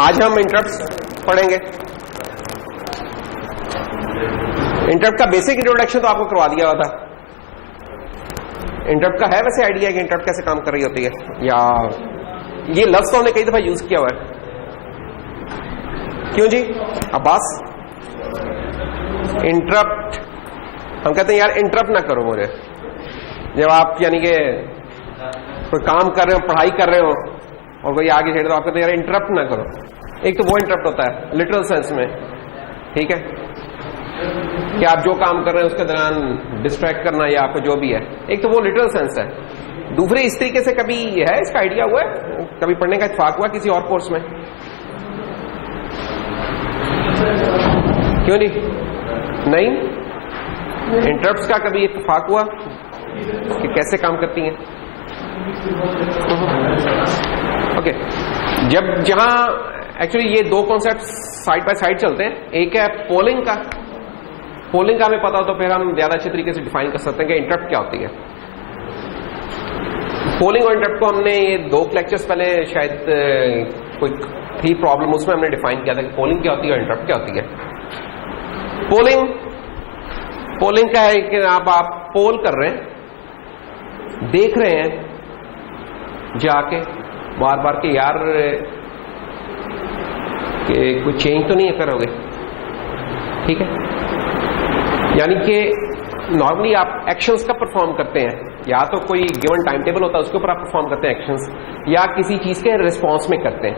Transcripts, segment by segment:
आज हम इंटरप्ट्स पढ़ेंगे। इंटरप्ट का बेसिक इंट्रोडक्शन तो आपको करवा दिया हुआ था। इंटरप्ट का है वैसे आइडिया कि इंटरप्ट कैसे काम कर रही होती है, या ये लफ्ज तो हमने कई दफा यूज किया हुआ है। क्यों जी अब्बास? इंटरप्ट हम कहते हैं यार इंटरप्ट ना करो मुझे। जब आप यानी कि कोई काम कर रहे हो, पढ़ाई कर रहे हो और कोई आगे छेड़, तो आप कहते हैं यार इंटरप्ट ना करो। एक तो वो इंटरप्ट होता है लिटरल सेंस में, ठीक है, कि आप जो काम कर रहे हैं उसके दौरान डिस्ट्रैक्ट करना या आपको जो भी है, एक तो वो लिटरल सेंस है। दूसरे इस तरीके से कभी है इसका आइडिया हुआ है, कभी पढ़ने का इत्तेफाक हुआ किसी और कोर्स में? क्यों नहीं? इंटरप्ट्स का कभी इत्तेफाक हुआ कि कैसे काम करती हैं? ओके, जहां एक्चुअली ये दो कॉन्सेप्ट साइड बाय साइड चलते हैं। एक है पोलिंग का हमें पता हो तो फिर हम ज्यादा अच्छे तरीके से डिफाइन कर सकते हैं कि इंटरप्ट क्या होती है। पोलिंग और इंटरप्ट को हमने ये 2 लेक्चर्स पहले शायद कोई थी प्रॉब्लम, उसमें हमने डिफाइन किया था कि पोलिंग क्या होती है और इंटरप्ट क्या होती है। पोलिंग का है कि आप पोल कर रहे हैं, देख रहे हैं जाके बार बार के यार कि कोई चेंज तो नहीं करोगे, ठीक है। यानी कि नॉर्मली आप एक्शंस का परफॉर्म करते हैं, या तो कोई गिवन टाइम टेबल होता है उसके ऊपर आप परफॉर्म करते हैं एक्शंस, या किसी चीज के रिस्पॉन्स में करते हैं।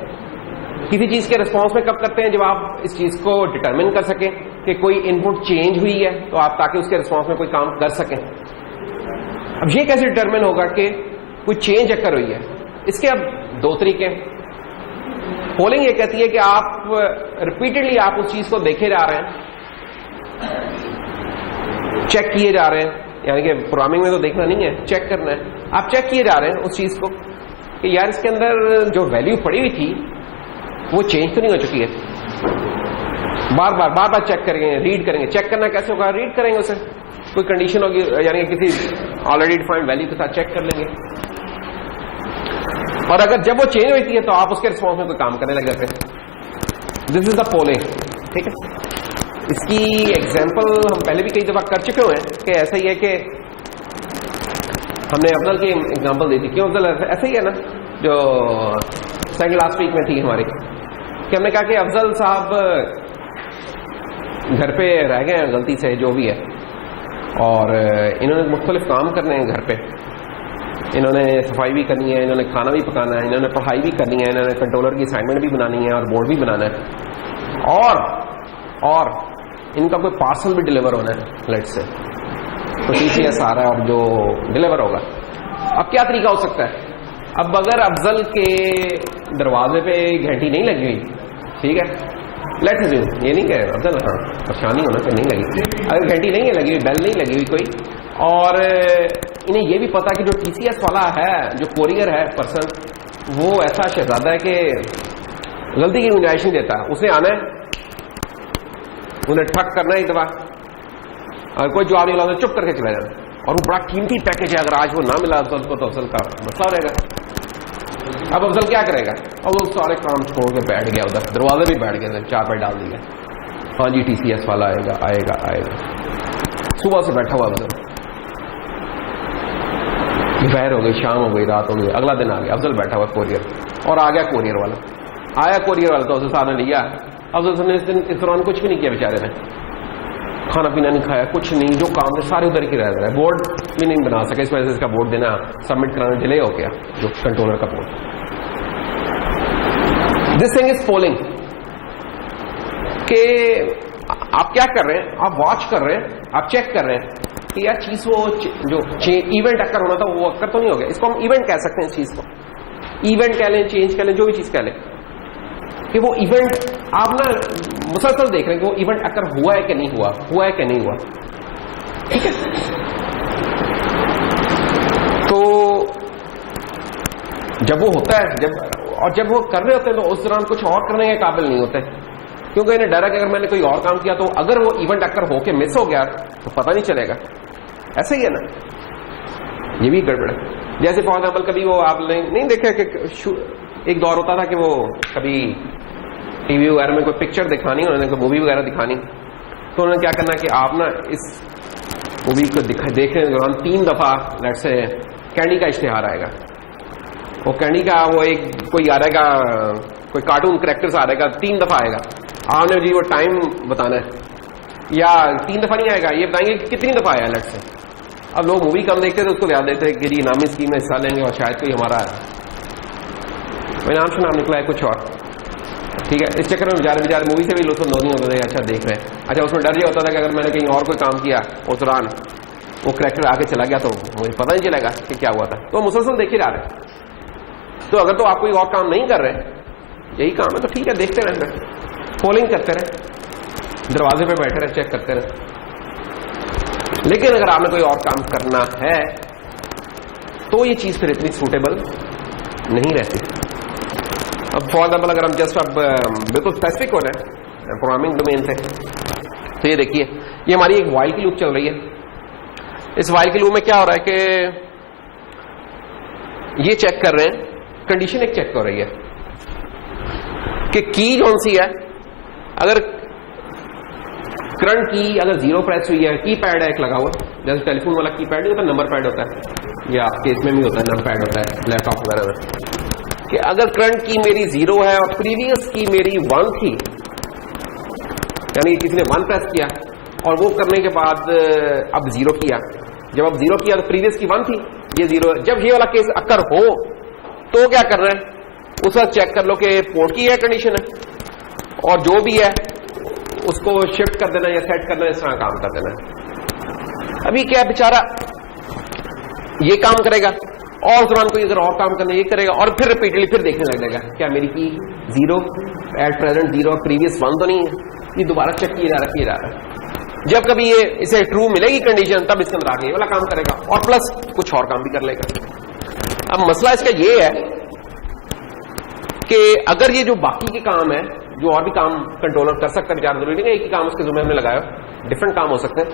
किसी चीज के रिस्पॉन्स में कब करते हैं? जब आप इस चीज को डिटरमिन कर सकें कि कोई इनपुट चेंज हुई है, तो आप ताकि उसके रिस्पॉन्स में कोई काम कर सकें। अब ये कैसे डिटरमिन होगा कि कोई चेंज अकर हुई है? इसके अब 2 तरीके हैं। पोलिंग ये कहती है कि आप रिपीटेडली आप उस चीज को देखे जा रहे हैं, चेक किए जा रहे हैं, यानी कि प्रोग्रामिंग में तो देखना नहीं है, चेक करना है। आप चेक किए जा रहे हैं उस चीज को कि यार इसके अंदर जो वैल्यू पड़ी हुई थी वो चेंज तो नहीं हो चुकी है। बार बार चेक करेंगे, रीड करेंगे। चेक करना कैसे होगा? रीड करेंगे उसे, कोई कंडीशन होगी, यानी कि किसी ऑलरेडी डिफाइंड वैल्यू के साथ चेक कर लेंगे, और अगर जब वो चेंज होती है तो आप उसके रिस्पॉन्स में कोई काम करने लग जाते हैं। दिस इज द पोलिंग, ठीक है। इसकी एग्जाम्पल हम पहले भी कई दफा कर चुके हुए हैं कि ऐसा ही है कि हमने अफजल की एग्जाम्पल दी थी। क्यों अफजल? ऐसा ही है ना, जो सेकंड लास्ट वीक में थी हमारी, कि हमने कहा कि अफजल साहब घर पे रह गए हैं गलती से, जो भी है, और इन्होंने मुख्तलिफ काम करने हैं घर पे। इन्होंने सफाई भी करनी है, इन्होंने खाना भी पकाना है, इन्होंने पढ़ाई भी करनी है, इन्होंने कंट्रोलर की असाइनमेंट भी बनानी है और बोर्ड भी बनाना है, और इनका कोई पार्सल भी डिलीवर होना है। लेट से तो टीसीएस आ रहा है और जो डिलीवर होगा। अब क्या तरीका हो सकता है? अब अगर अफजल के दरवाजे पे घंटी नहीं लगी हुई, ठीक है, लेट्स अज्यूम, ये नहीं कह रहे अफजल, हाँ परेशानी होना कि नहीं लगी, अगर घंटी नहीं है लगी हुई, बेल नहीं लगी हुई कोई, और इन्हें ये भी पता कि जो टीसीएस वाला है, जो कोरियर है पर्सन, वो ऐसा शहजादा है कि गलती की गुंजाइश नहीं देता, उसने आना है, उन्हें ठक करना ही दबा, और कोई जवाब नहीं मिला चुप करके चला जाना, और वो बड़ा कीमती पैकेज है, अगर आज वो ना मिला अफजल को तो अफजल का मसला हो जाएगा। अब अफजल क्या करेगा? अब वो सारे काम छोड़ के बैठ गया उधर, दरवाजे भी बैठ गए, 4 पे डाल दिया, हाँ जी टीसीएस वाला आएगा आएगा आएगा। सुबह से बैठा हुआ अफजल, दोपहर हो गई, शाम हो गई, रात हो गई, अगला दिन आ गया, अफजल बैठा हुआ कोरियर, और आ गया कोरियर वाला। आया कोरियर वाला तो अफजल साहब ने लिया, अफजल साहब ने इस दौरान कुछ भी नहीं किया, बेचारे ने खाना पीना नहीं खाया, कुछ नहीं, जो काम थे सारे उधर ही रह गए, बोर्ड भी नहीं बना सके, इस वजह से इसका बोर्ड देना सबमिट कराना डिले हो गया, जो कंट्रोलर का board. This thing is polling, कि आप क्या कर रहे हैं? आप वॉच कर रहे हैं, आप चेक कर रहे हैं कि यार चीज वो जो इवेंट अक्कर होना था वो अक्कर तो नहीं हो गया। इसको हम इवेंट कह सकते हैं, इस चीज को इवेंट कह लें, चेंज कह लें, जो भी चीज कह लें, कि वो इवेंट आप ना मुसलसल देख रहे हैं कि वो इवेंट अक्कर हुआ है कि नहीं हुआ, हुआ है कि नहीं हुआ, ठीक है। तो जब वो होता है, जब वो कर रहे होते हैं तो उस दौरान कुछ और करने के काबिल नहीं होते, क्योंकि इन्हें डर है कि अगर मैंने कोई और काम किया तो अगर वो इवेंट अक्कर होके मिस हो गया तो पता नहीं चलेगा। ऐसा ही है ना, ये भी गड़बड़ है। जैसे फॉर एग्जाम्पल कभी वो आपने नहीं देखा कि एक दौर होता था कि वो कभी टीवी वगैरह में कोई पिक्चर दिखानी, उन्होंने कोई मूवी वगैरह दिखानी, तो उन्होंने क्या करना कि आप ना इस मूवी को देखने के दौरान 3 दफा लेट्स से कैंडी का इश्तेहार आएगा, वो कैंडी का वो एक कोई आ रहेगा, कोई कार्टून कैरेक्टर्स आ रहेगा, 3 दफा आएगा, आपने जी वो टाइम बताना है, या 3 दफा नहीं आएगा, ये बताएंगे कि कितनी दफा आया लेट्स से। अब लोग मूवी कम देखते थे, उसको याद देते हैं कि जी इनामी स्कीम में हिस्सा लेंगे और शायद कोई हमारा इनाम से नाम निकला है कुछ और, ठीक है। इस चक्कर में बेचारे मूवी से भी लुत्फ नहीं होता था, अच्छा देख रहे हैं। अच्छा उसमें डर ये होता था कि अगर मैंने कहीं और कोई काम किया उस दौरान वो कैरेक्टर आके चला गया तो मुझे पता नहीं चलेगा कि क्या हुआ था, तो मुसलसल देख ही रहा है। तो अगर तो आप कोई और काम नहीं कर रहे, यही काम है, तो ठीक है देखते रहे, पोलिंग करते रहे, दरवाजे पे बैठे रहे, चेक करते रहे। लेकिन अगर आपने कोई और काम करना है तो ये चीज फिर इतनी सूटेबल नहीं रहती। अब फॉर एग्जाम्पल अगर हम जस्ट अब बिल्कुल स्पेसिफिक हो रहे हैं प्रोग्रामिंग डोमेन से, तो ये देखिए ये हमारी एक व्हाइल की लूप चल रही है। इस व्हाइल की लूप में क्या हो रहा है कि ये चेक कर रहे हैं, कंडीशन एक चेक कर रही है कि की कौन सी है। अगर करंट की अगर 0 प्रेस हुई है, की पैड है एक लगा हुआ, जैसे टेलीफोन वाला की पैड नहीं होता, नंबर पैड होता है, या आपके इसमें भी होता है नंबर पैड होता है लैपटॉप वगैरह में, कि अगर करंट की मेरी 0 है और प्रीवियस की मेरी 1 थी, यानी किसी ने 1 प्रेस किया और वो करने के बाद अब 0 किया, जब अब 0 किया तो प्रीवियस की 1 थी, ये 0 है। जब ये वाला केस अक्कर हो तो क्या करना है, उस वक्त चेक कर लो कि पोर्ट की है कंडीशन है, और जो भी है उसको शिफ्ट कर देना या सेट करना, इस तरह काम कर देना। अभी क्या बेचारा ये काम करेगा और दौरान कोई अगर और काम करना ये करेगा, और फिर रिपीटली फिर देखने लग जाएगा क्या मेरी की 0 एट प्रेजेंट 0 प्रीवियस 1 तो नहीं है, ये दोबारा चेक किया जा रहा है। जब कभी ये इसे ट्रू मिलेगी कंडीशन तब इसके अंदर आके ये वाला काम करेगा, और प्लस कुछ और काम भी कर लेगा। अब मसला इसका ये है कि अगर ये जो बाकी के काम है, जो और भी काम कंट्रोलर कर सकता है, बेचारा जरूरी नहीं है एक ही काम उसके जुम्मे में लगाया, डिफरेंट काम हो सकते हैं,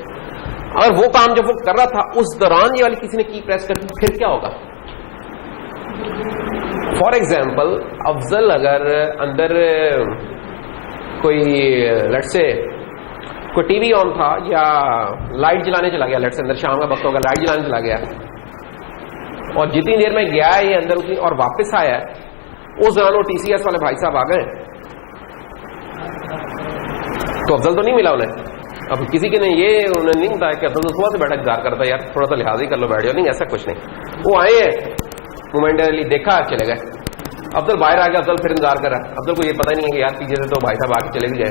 और वो काम जब वो कर रहा था उस दौरान ये वाली किसी ने की प्रेस कर दी, फिर क्या होगा। फॉर एग्जाम्पल अफजल अगर अंदर कोई लेट्स से कोई टीवी ऑन था या लाइट जलाने चला गया, लेट्स से अंदर शाम का वक्त होगा, लाइट जलाने चला गया, और जितनी देर में गया है ये अंदर उतनी और वापस आया है, उस दौरान वो टीसीएस वाले भाई साहब आ गए तो अफजल तो नहीं मिला उन्हें। अब किसी के ने ये उन्हें नहीं बताया कि अफजल तो सुबह से बैठा इंतजार करता है, यार थोड़ा सा लिहाज ही कर लो, बैठ जाओ, नहीं ऐसा कुछ नहीं। वो आए मोमेंटली देखा चले गए, अफजल बाहर आ गया, अफजल फिर इंतजार करा, अफजल को ये पता नहीं है कि यार पीछे से तो भाई साहब आके चले भी गए।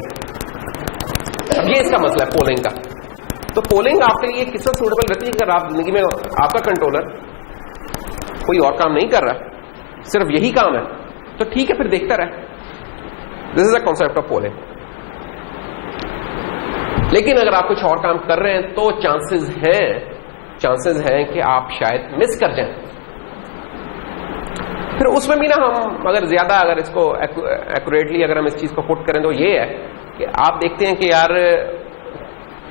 अब ये इसका मसला है पोलिंग का। तो पोलिंग आपके लिए किस तरह सूटेबल रहती है, अगर आप जिंदगी में आपका कंट्रोलर कोई और काम नहीं कर रहा, सिर्फ यही काम है, तो ठीक है फिर देखता रहे। This is a concept of polling. लेकिन अगर आप कुछ और काम कर रहे हैं तो चांसेस हैं कि आप शायद मिस कर जाएं। फिर उसमें भी ना हम अगर इसको एक्यूरेटली अगर हम इस चीज को पुट करें तो ये है कि आप देखते हैं कि यार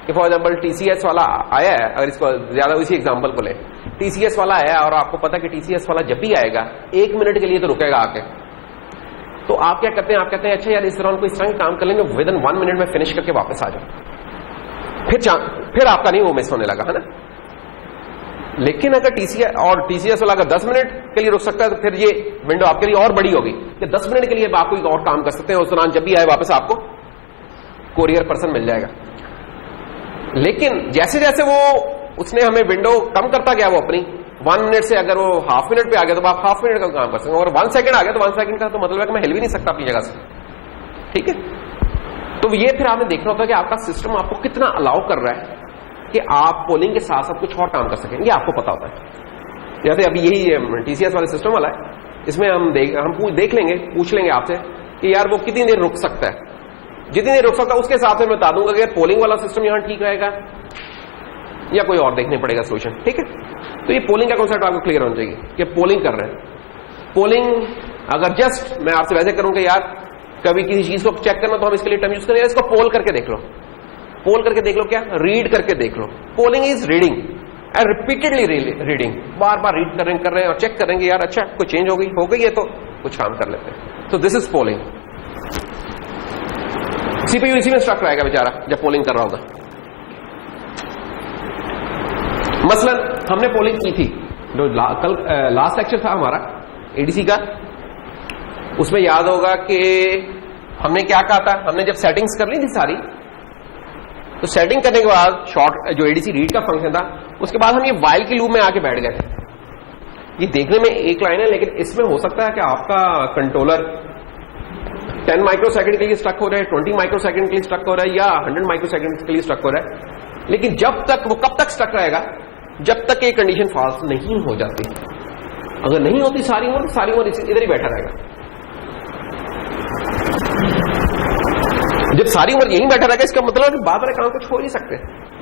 फॉर एग्जाम्पल टीसीएस वाला आया है, अगर इसको ज्यादा उसी एग्जाम्पल को ले, टीसीएस वाला आया और आपको पता है कि टीसीएस वाला जब भी आएगा 1 मिनट के लिए तो रुकेगा आके, तो आप क्या करते हैं, आप कहते हैं अच्छा यार इस दौरान कोई इस तरह काम कर लेंगे, विद इन 1 मिनट में फिनिश करके वापस आ जाओ, फिर आपका नहीं वो मिस होने लगा, है ना। लेकिन अगर टीसीएस वाला अगर 10 मिनट के लिए रुक सकता है तो फिर ये विंडो आपके लिए और बड़ी होगी कि 10 मिनट के लिए आप कोई और काम कर सकते हैं, उस दौरान जब भी आए वापस आपको कोरियर पर्सन मिल जाएगा। लेकिन जैसे जैसे वो उसने हमें विंडो कम करता गया, वो अपनी 1 मिनट से अगर वो हाफ मिनट पे आ गया तो आप हाफ मिनट का काम कर सकते हैं, और 1 सेकंड आ गया तो 1 सेकंड का तो मतलब है कि मैं हिल भी नहीं सकता अपनी जगह से, ठीक है। तो ये फिर आपने देखना होता है कि आपका सिस्टम आपको कितना अलाउ कर रहा है कि आप पोलिंग के साथ साथ कुछ और काम कर सकें, ये आपको पता होता है। जैसे अभी यही टीसीएस वाले सिस्टम वाला है, इसमें हम देख लेंगे, पूछ लेंगे आपसे कि यार वो कितनी देर रुक सकता है, जितनी देर रुक सकता है उसके हिसाब से मैं बता दूंगा कि पोलिंग वाला सिस्टम यहां ठीक रहेगा या कोई और देखने पड़ेगा सोल्यूशन, ठीक है। तो ये पोलिंग का कॉन्सेप्ट आपको क्लियर होना चाहिए कि पोलिंग कर रहे हैं। पोलिंग अगर जस्ट मैं आपसे वैसे करूं कि यार कभी किसी चीज को चेक करना तो हम इसके लिए टर्म यूज करें, इसको पोल करके देख लो, पोल करके देख लो, क्या रीड करके देख लो। Polling is reading and repeatedly reading, बार बार रीड कर रहे हैं और चेक करेंगे यार अच्छा कोई चेंज हो गई है तो कुछ काम कर लेते हैं। तो दिस इज पोलिंग। सीपीयू इसी में स्ट्रक रहेगा बेचारा जब पोलिंग कर रहा होगा। मसलन हमने पोलिंग की थी, जो कल लास्ट लेक्चर था हमारा एडीसी का, उसमें याद होगा कि हमने क्या कहा था, हमने जब सेटिंग्स कर ली थी सारी, तो सेटिंग करने के बाद शॉर्ट जो एडीसी रीड का फंक्शन था, उसके बाद हम ये वाइल की लूप में आके बैठ गए थे। ये देखने में एक लाइन है, लेकिन इसमें हो सकता है कि आपका कंट्रोलर 10 माइक्रोसेकंड के लिए स्टक हो रहा है, 20 माइक्रोसेकंड के लिए स्टक हो रहा है, या 100 माइक्रोसेकंड के लिए स्टक हो रहा है। लेकिन जब तक वो कब तक स्टक रहेगा, जब तक ये कंडीशन फॉल्स नहीं हो जाती। अगर नहीं होती सारी उम्र इधर ही बैठा रहेगा। जब सारी उम्र यहीं बैठा रहेगा, इसका मतलब है बात वाले काम कुछ हो नहीं सकते,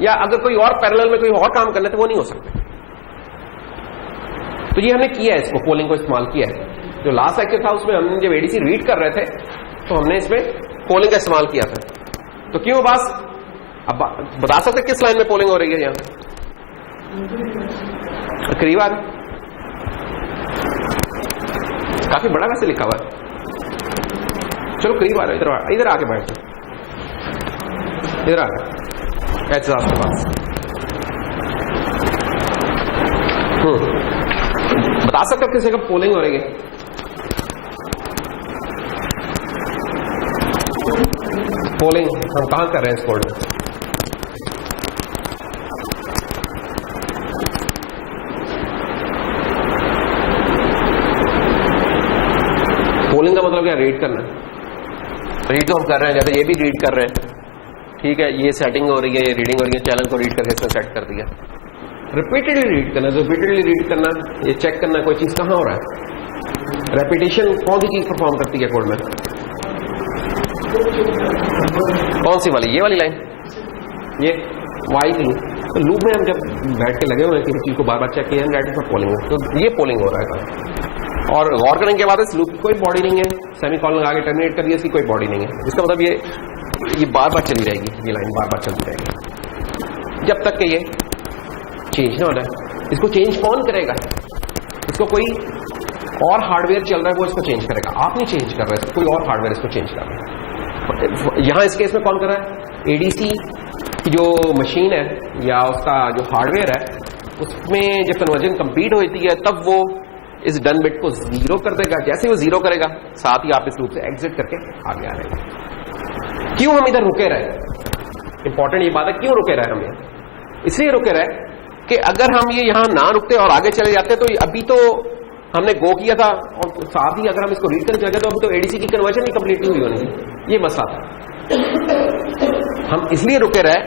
या अगर कोई और पैरेलल में कोई और काम करना है तो वो नहीं हो सकते। तो ये हमने किया है, इसको पोलिंग को इस्तेमाल किया है। जो लास्ट लेक्चर था उसमें हमने जब एडीसी रीड कर रहे थे तो हमने इसमें पोलिंग का इस्तेमाल किया था। तो क्यों बस अब बता सकते किस लाइन में पोलिंग हो रही है? यहां करीब आ रही, काफी बड़ा वैसे लिखा हुआ है। चलो करीब आ रहा है, इधर आके बैठ जाओ, इधर आ गए एच आपके पास। बता सकते हो किसी का पोलिंग हो रही है? पोलिंग हम कहां कर रहे हैं इस कोड में? पोलिंग का मतलब क्या? रीड करना। रीड तो हम कर रहे हैं, जैसे ये भी रीड कर रहे हैं, ठीक है, ये सेटिंग हो रही है, ये रीडिंग हो रही है, चैनल को रीड करके इसने सेट कर दिया। रिपीटेडली रीड करना, रिपीटेडली रीड करना, ये चेक करना कोई चीज कहां हो रहा है। रेपिटेशन कौन सी चीज परफॉर्म करती है कोड में? कौन सी वाली? ये वाली लाइन, ये वाई थी। तो लूप में हम जब बैठ के लगे हुए हैं किसी चीज को बार बार चेक किया, दैट इज पोलिंग। तो ये पोलिंग हो रहा है। और गौर करने के बाद इस लूप की कोई बॉडी नहीं है, सेमीकोलन लगा के टर्मिनेट कर दिया, इसकी कोई बॉडी नहीं है। इसका मतलब ये बार बार चली रहेगी, ये लाइन बार बार चलती रहेगी जब तक कि ये चेंज ना हो जाए। इसको चेंज कौन करेगा? इसको कोई और हार्डवेयर चल रहा है वो इसको चेंज करेगा, आप नहीं चेंज कर रहे, कोई और हार्डवेयर इसको चेंज कर रहा है। यहां इस केस में कौन कर रहा है? एडीसी की जो मशीन है या उसका जो हार्डवेयर है, उसमें जब कन्वर्जन कंप्लीट होती है तब वो इस डन बिट को 0 कर देगा। जैसे वो 0 करेगा, साथ ही आप इस लूप से एग्जिट करके आगे आ रहे हैं। क्यों हम इधर रुके रहे? इंपॉर्टेंट ये बात है, क्यों रुके रहे हम यहाँ? इसलिए रुके रहे कि अगर हम ये यहां ना रुकते और आगे चले जाते तो अभी तो हमने गो किया था, और साथ ही अगर हम इसको रीड करने चले जाते तो अभी तो एडीसी की कन्वर्जन ही कंप्लीट नहीं हुई होनी थी। ये मसला था। हम इसलिए रुके रहे,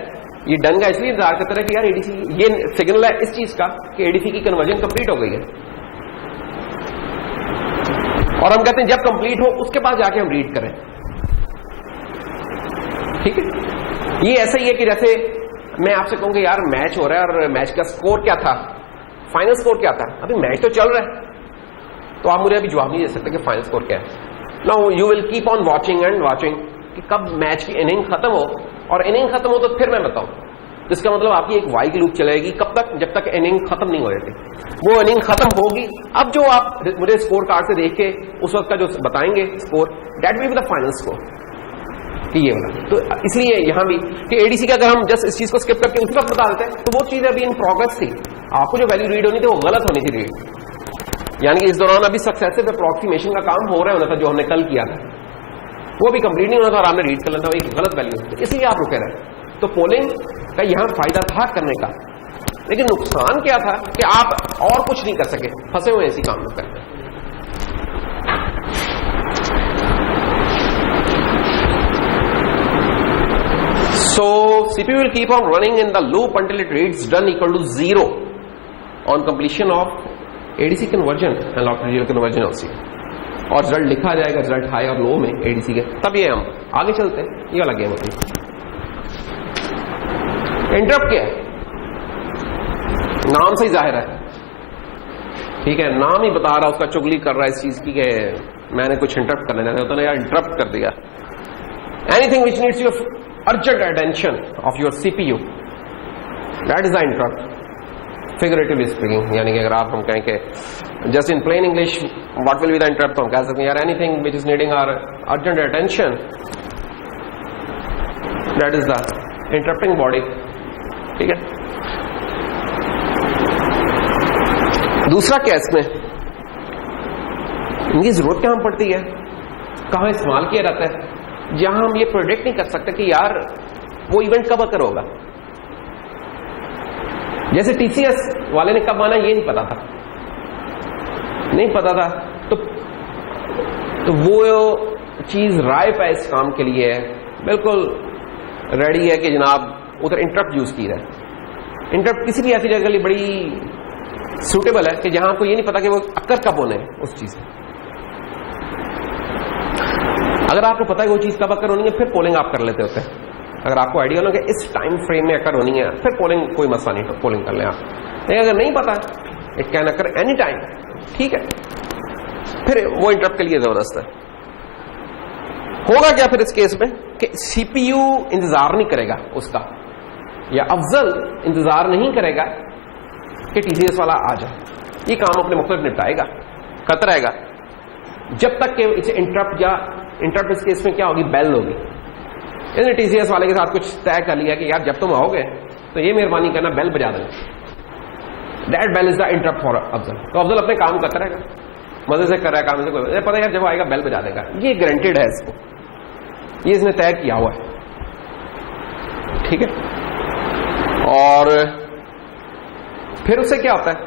ये डन का इसलिए इंतजार करते रहे कि यार एडीसी, ये सिग्नल है इस चीज का कि एडीसी की कन्वर्जन कंप्लीट हो गई है, और हम कहते हैं जब कंप्लीट हो उसके बाद जाके हम रीड करें। ठीक है, ये ऐसा ही है कि जैसे मैं आपसे कहूंगा यार मैच हो रहा है और मैच का स्कोर क्या था, फाइनल स्कोर क्या था, अभी मैच तो चल रहा है, तो आप मुझे अभी जवाब नहीं दे सकते कि फाइनल स्कोर क्या है। Now you will keep on watching and watching कि कब मैच की इनिंग खत्म हो, और इनिंग खत्म हो तो फिर मैं बताऊं। इसका मतलब आपकी एक वाई की लूप चलेगी कब तक? जब तक इनिंग खत्म नहीं हो जाती। वो इनिंग खत्म होगी, अब जो आप मुझे स्कोर कार्ड से देख के उस वक्त का जो बताएंगे score, that will be the final score कि ये वाला। तो इसलिए यहां भी कि एडीसी का अगर हम जस्ट इस चीज को स्किप करके उस वक्त बता देते हैं तो वो चीज अभी इन प्रोग्रेस थी, आपको जो वैल्यू रीड होनी थी वो गलत होनी थी रीड। यानी कि इस दौरान अभी सक्सेसिव अप्रॉक्सीमेशन का काम हो रहा होना था, जो हमने कल किया था वो भी कंप्लीट नहीं होना था और आपने रीड कर लेना था, एक गलत वैल्यू थी, इसलिए आप रुके रहे। तो पोलिंग का यहां फायदा था करने का, लेकिन नुकसान क्या था कि आप और कुछ नहीं कर सके, फंसे हुए इसी काम में करते। So CPU will keep on running in the loop until it reads done equal to 0 on completion of ADC conversion and logical conversion also. और रिजल्ट लिखा जाएगा, रिजल्ट हाई और लो में एडीसी के, तब ये हम आगे चलते हैं। ये वाला गेम होती है। इंटरप्ट क्या है? नाम से ही जाहिर है, ठीक है, नाम ही बता रहा, उसका चुगली कर रहा है इस चीज की कि मैंने कुछ इंटरप्ट करने जाना होता है, यार इंटरप्ट कर दिया। Anything which needs your urgent attention of your CPU, that is the interrupt. Figuratively speaking, यानी कि अगर आप हम कहें कि just in plain English what will be the interrupt, तो हम कह सकते हैं यार anything which is needing our urgent attention that is the interrupting body. ठीक है, दूसरा क्या इसमें इनकी जरूरत कहां पड़ती है, कहां इस्तेमाल किया जाता है, जहां हम ये प्रोडिक्ट नहीं कर सकते कि यार वो इवेंट कब अकर होगा। जैसे टीसीएस वाले ने कब आना ये नहीं पता था, तो वो चीज राइप है इस काम के लिए, बिल्कुल रेडी है कि जनाब उधर इंटरप्ट यूज की जाए। इंटरप्ट किसी भी ऐसी जगह के लिए बड़ी सूटेबल है कि जहां आपको ये नहीं पता कि वो अक्कर कब होने है उस चीज में। अगर आपको पता है वो चीज कब अक्कर होनी है, फिर पोलिंग आप कर लेते होते हैं। अगर आपको आइडिया हो कि इस टाइम फ्रेम में अक्कर होनी है, फिर पोलिंग कोई मसला नहीं, पोलिंग कर लें आप। लेकिन अगर नहीं पता, it can occur any time, ठीक है, फिर वो इंटरप्ट के लिए जबरदस्त है। होगा क्या फिर इस केस में कि सीपीयू इंतजार नहीं करेगा उसका, या अफजल इंतजार नहीं करेगा कि टीसीएस वाला आ जाए, ये काम अपने मुख्तलिफ निपटाएगा, करता रहेगा जब तक कि इसे इंटरप्ट या इंटरप्ट इस केस में क्या होगी, बेल होगी। इसने टीसीएस वाले के साथ कुछ तय कर लिया कि यार जब तुम आओगे तो ये मेहरबानी करना बेल बजा देना, that bell is the interrupt for Afzal. तो अफजल अपने काम करता रहेगा, मजे से कर रहा है काम से, कोई पता यार जब आएगा बेल बजा देगा, ये गारंटेड है इसको, ये इसने तय किया हुआ है। ठीक है, और फिर उससे क्या होता है,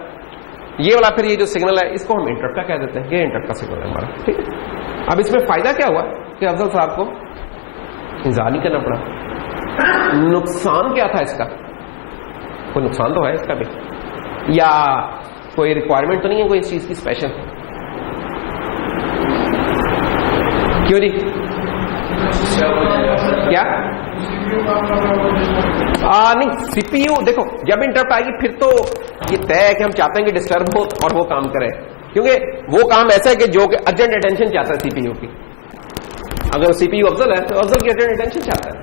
ये वाला फिर ये जो सिग्नल है इसको हम इंटरप्ट का कह देते हैं, ये इंटरप्ट का सिग्नल है हमारा। ठीक है, अब इसमें फायदा क्या हुआ कि अफजल साहब को इंतजार नहीं करना पड़ा। नुकसान क्या था इसका, कोई नुकसान तो है इसका भी, या कोई रिक्वायरमेंट तो नहीं है कोई इस चीज की स्पेशल, क्यों जी, क्या नहीं सीपीयू देखो जब इंटरप्ट आएगी फिर तो ये तय है कि हम चाहते हैं कि डिस्टर्ब हो और वो काम करे, क्योंकि वो काम ऐसा है कि जो कि अर्जेंट अटेंशन चाहता है सीपीयू की। अगर सीपीयू अफजल है तो अफजल की अर्जेंट अटेंशन चाहता है,